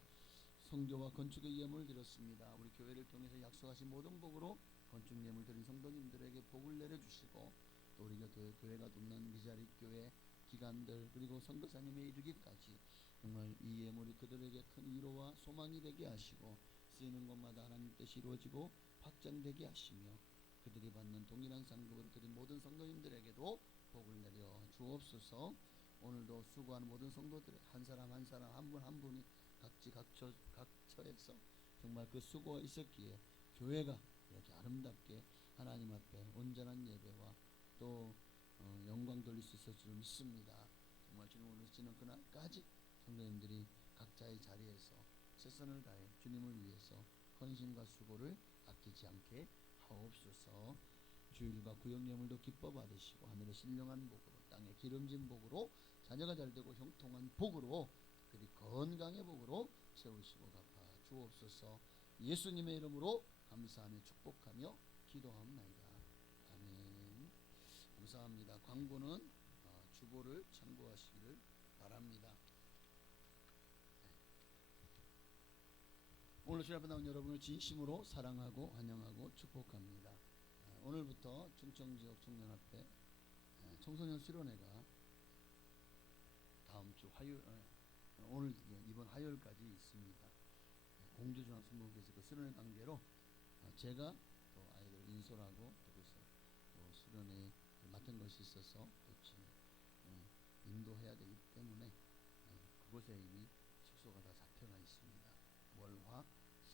성교와 건축의 예물을 드렸습니다. 우리 교회를 통해서 약속하신 모든 복으로 건축 예물 드린 성도님들에게 복을 내려주시고, 또 우리 교회가 돕는 미자리 교회 기관들 그리고 선교사님에 이르기까지 정말 이 예물이 그들에게 큰 위로와 소망이 되게 하시고, 쓰이는 곳마다 하나님 뜻이 이루어지고 확장되게 하시며, 그들이 받는 동일한 상급으로 드린 모든 성도님들에게도 복을 내려 주옵소서. 오늘도 수고하는 모든 성도들 한 사람 한 사람 한 분 한 분이 각처에서 정말 그 수고가 있었기에 교회가 이렇게 아름답게 하나님 앞에 온전한 예배와 또 영광 돌릴 수 있을 줄 믿습니다. 정말 주님 오시는 그날까지 성도님들이 각자의 자리에서 최선을 다해 주님을 위해서 헌신과 수고를 아끼지 않게 하옵소서. 주일과 구역 예물도 기뻐 받으시고, 하늘의 신령한 복으로 땅의 기름진 복으로 자녀가 잘되고 형통한 복으로 그리 건강의 복으로 채우시고 갚아 주옵소서. 예수님의 이름으로 감사하며 축복하며 기도하옵나이다. 아멘. 감사합니다. 광고는 주보를 참고하시기를 바랍니다. 오늘 주일 앞에 나온 여러분을 진심으로 사랑하고 환영하고 축복합니다. 오늘부터 충청지역 청년합회 청소년 수련회가 다음 주 화요일, 오늘 이번 화요일까지 있습니다. 공주중앙순복에서 그 수련회 관계로 제가 또 아이들 인솔하고 또 그래서 또 수련회 맡은 것이 있어서 또 인도해야 되기 때문에 그곳에 이미 숙소가 다 잡혀가 있습니다. 월화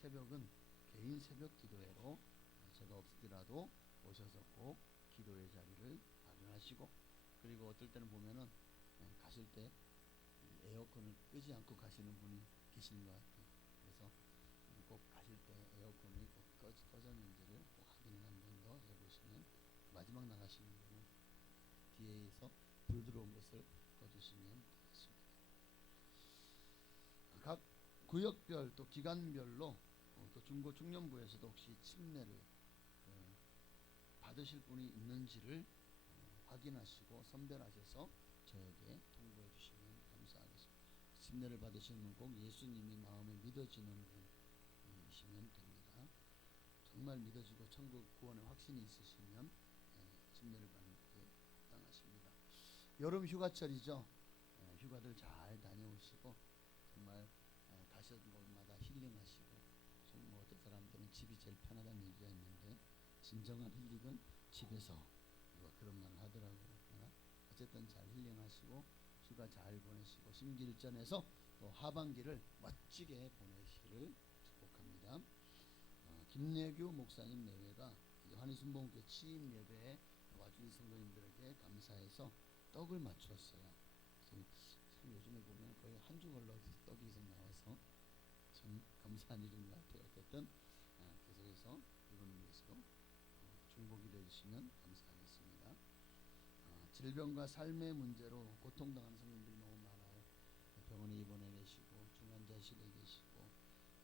새벽은 개인 새벽 기도회로 제가 없더라도 오셔서 꼭 기도의 자리를 마련하시고, 그리고 어떨 때는 보면은 가실 때 에어컨을 끄지 않고 가시는 분이 계시는 것 같아요. 그래서 꼭 가실 때 에어컨이 꼭 꺼졌는지를 꼭 확인을 한 번 더 해보시면, 마지막 나가시는 분은 뒤에서 불 들어온 것을 꺼주시면 되겠습니다. 각 구역별 또 기간별로 또 중고 청년부에서도 혹시 침례를 받으실 분이 있는지를 확인하시고 선별하셔서 저에게 통보해 주시면 감사하겠습니다. 침례를 받으시는 분 꼭 예수님이 마음에 믿어지는 분이시면 됩니다. 정말 믿어지고 천국 구원의 확신이 있으시면 침례를 받는 게 합당하십니다. 여름 휴가철이죠. 휴가들 잘 다녀오시고 정말 가시는 곳마다 힐링하시고, 뭐 어떤 사람들은 집이 제일 편하다는 얘기가 있는데 진정한 힐링은 집에서, 누가 그런 말을 하더라고요. 어쨌든 잘 힐링하시고 휴가 잘 보내시고 심기일전에서 또 하반기를 멋지게 보내시기를 축복합니다. 김래규 목사님 내외가 한인순복음교회 취임 예배에 와주신 성도님들에게 감사해서 떡을 맞추었어요. 참 요즘에 보면 거의 한 주 걸러 떡이 좀 나와서 참 감사한 일인 것 같아요. 어쨌든 계속해서 이분을 위해서 중보기도 해주시면 감사하겠습니다. 질병과 삶의 문제로 고통당하는 성도님들이 너무 많아요. 병원에 입원해 계시고 중환자실에 계시고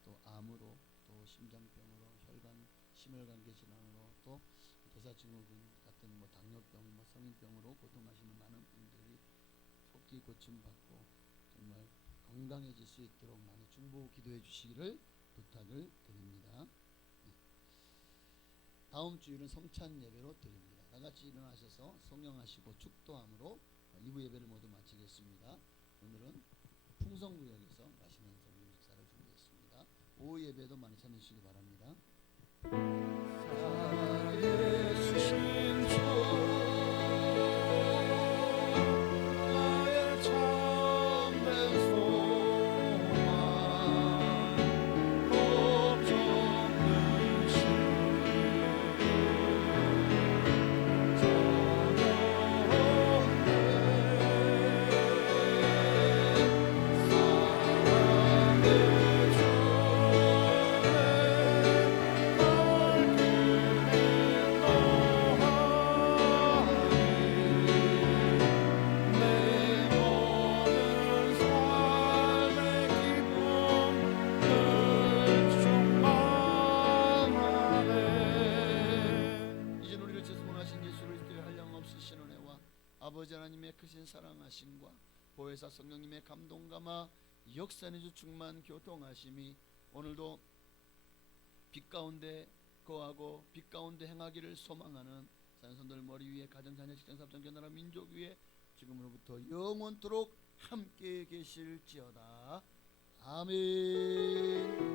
또 암으로 또 심장병으로 혈관 심혈관계 질환으로 또 대사증후군 같은 뭐 당뇨병 뭐 성인병으로 고통하시는 많은 분들이 속히 고침받고 정말 건강해질 수 있도록 많이 중보 기도해 주시기를 부탁을 드립니다. 다음 주일은 성찬 예배로 드립니다. 다같이 일어나셔서 성령하시고 축도함으로 2부 예배를 모두 마치겠습니다. 오늘은 풍성구역에서 맛있는 성령 식사를 준비했습니다. 오후 예배도 많이 참여해주시기 바랍니다. 살아계신 주 나의 참된 소망 걱정없는 신 사랑의 주내 아버지 하나님의 크신 사랑하심과 보혜사 성령님의 감동 감화 역사의 주 충만 교통하심이 오늘도 빛 가운데 거하고 빛 가운데 행하기를 소망하는 자녀손들 머리 위에 가정 자녀 직장 사업 전교 나라 민족 위에 지금으로부터 영원토록 함께 계실지어다. 아멘.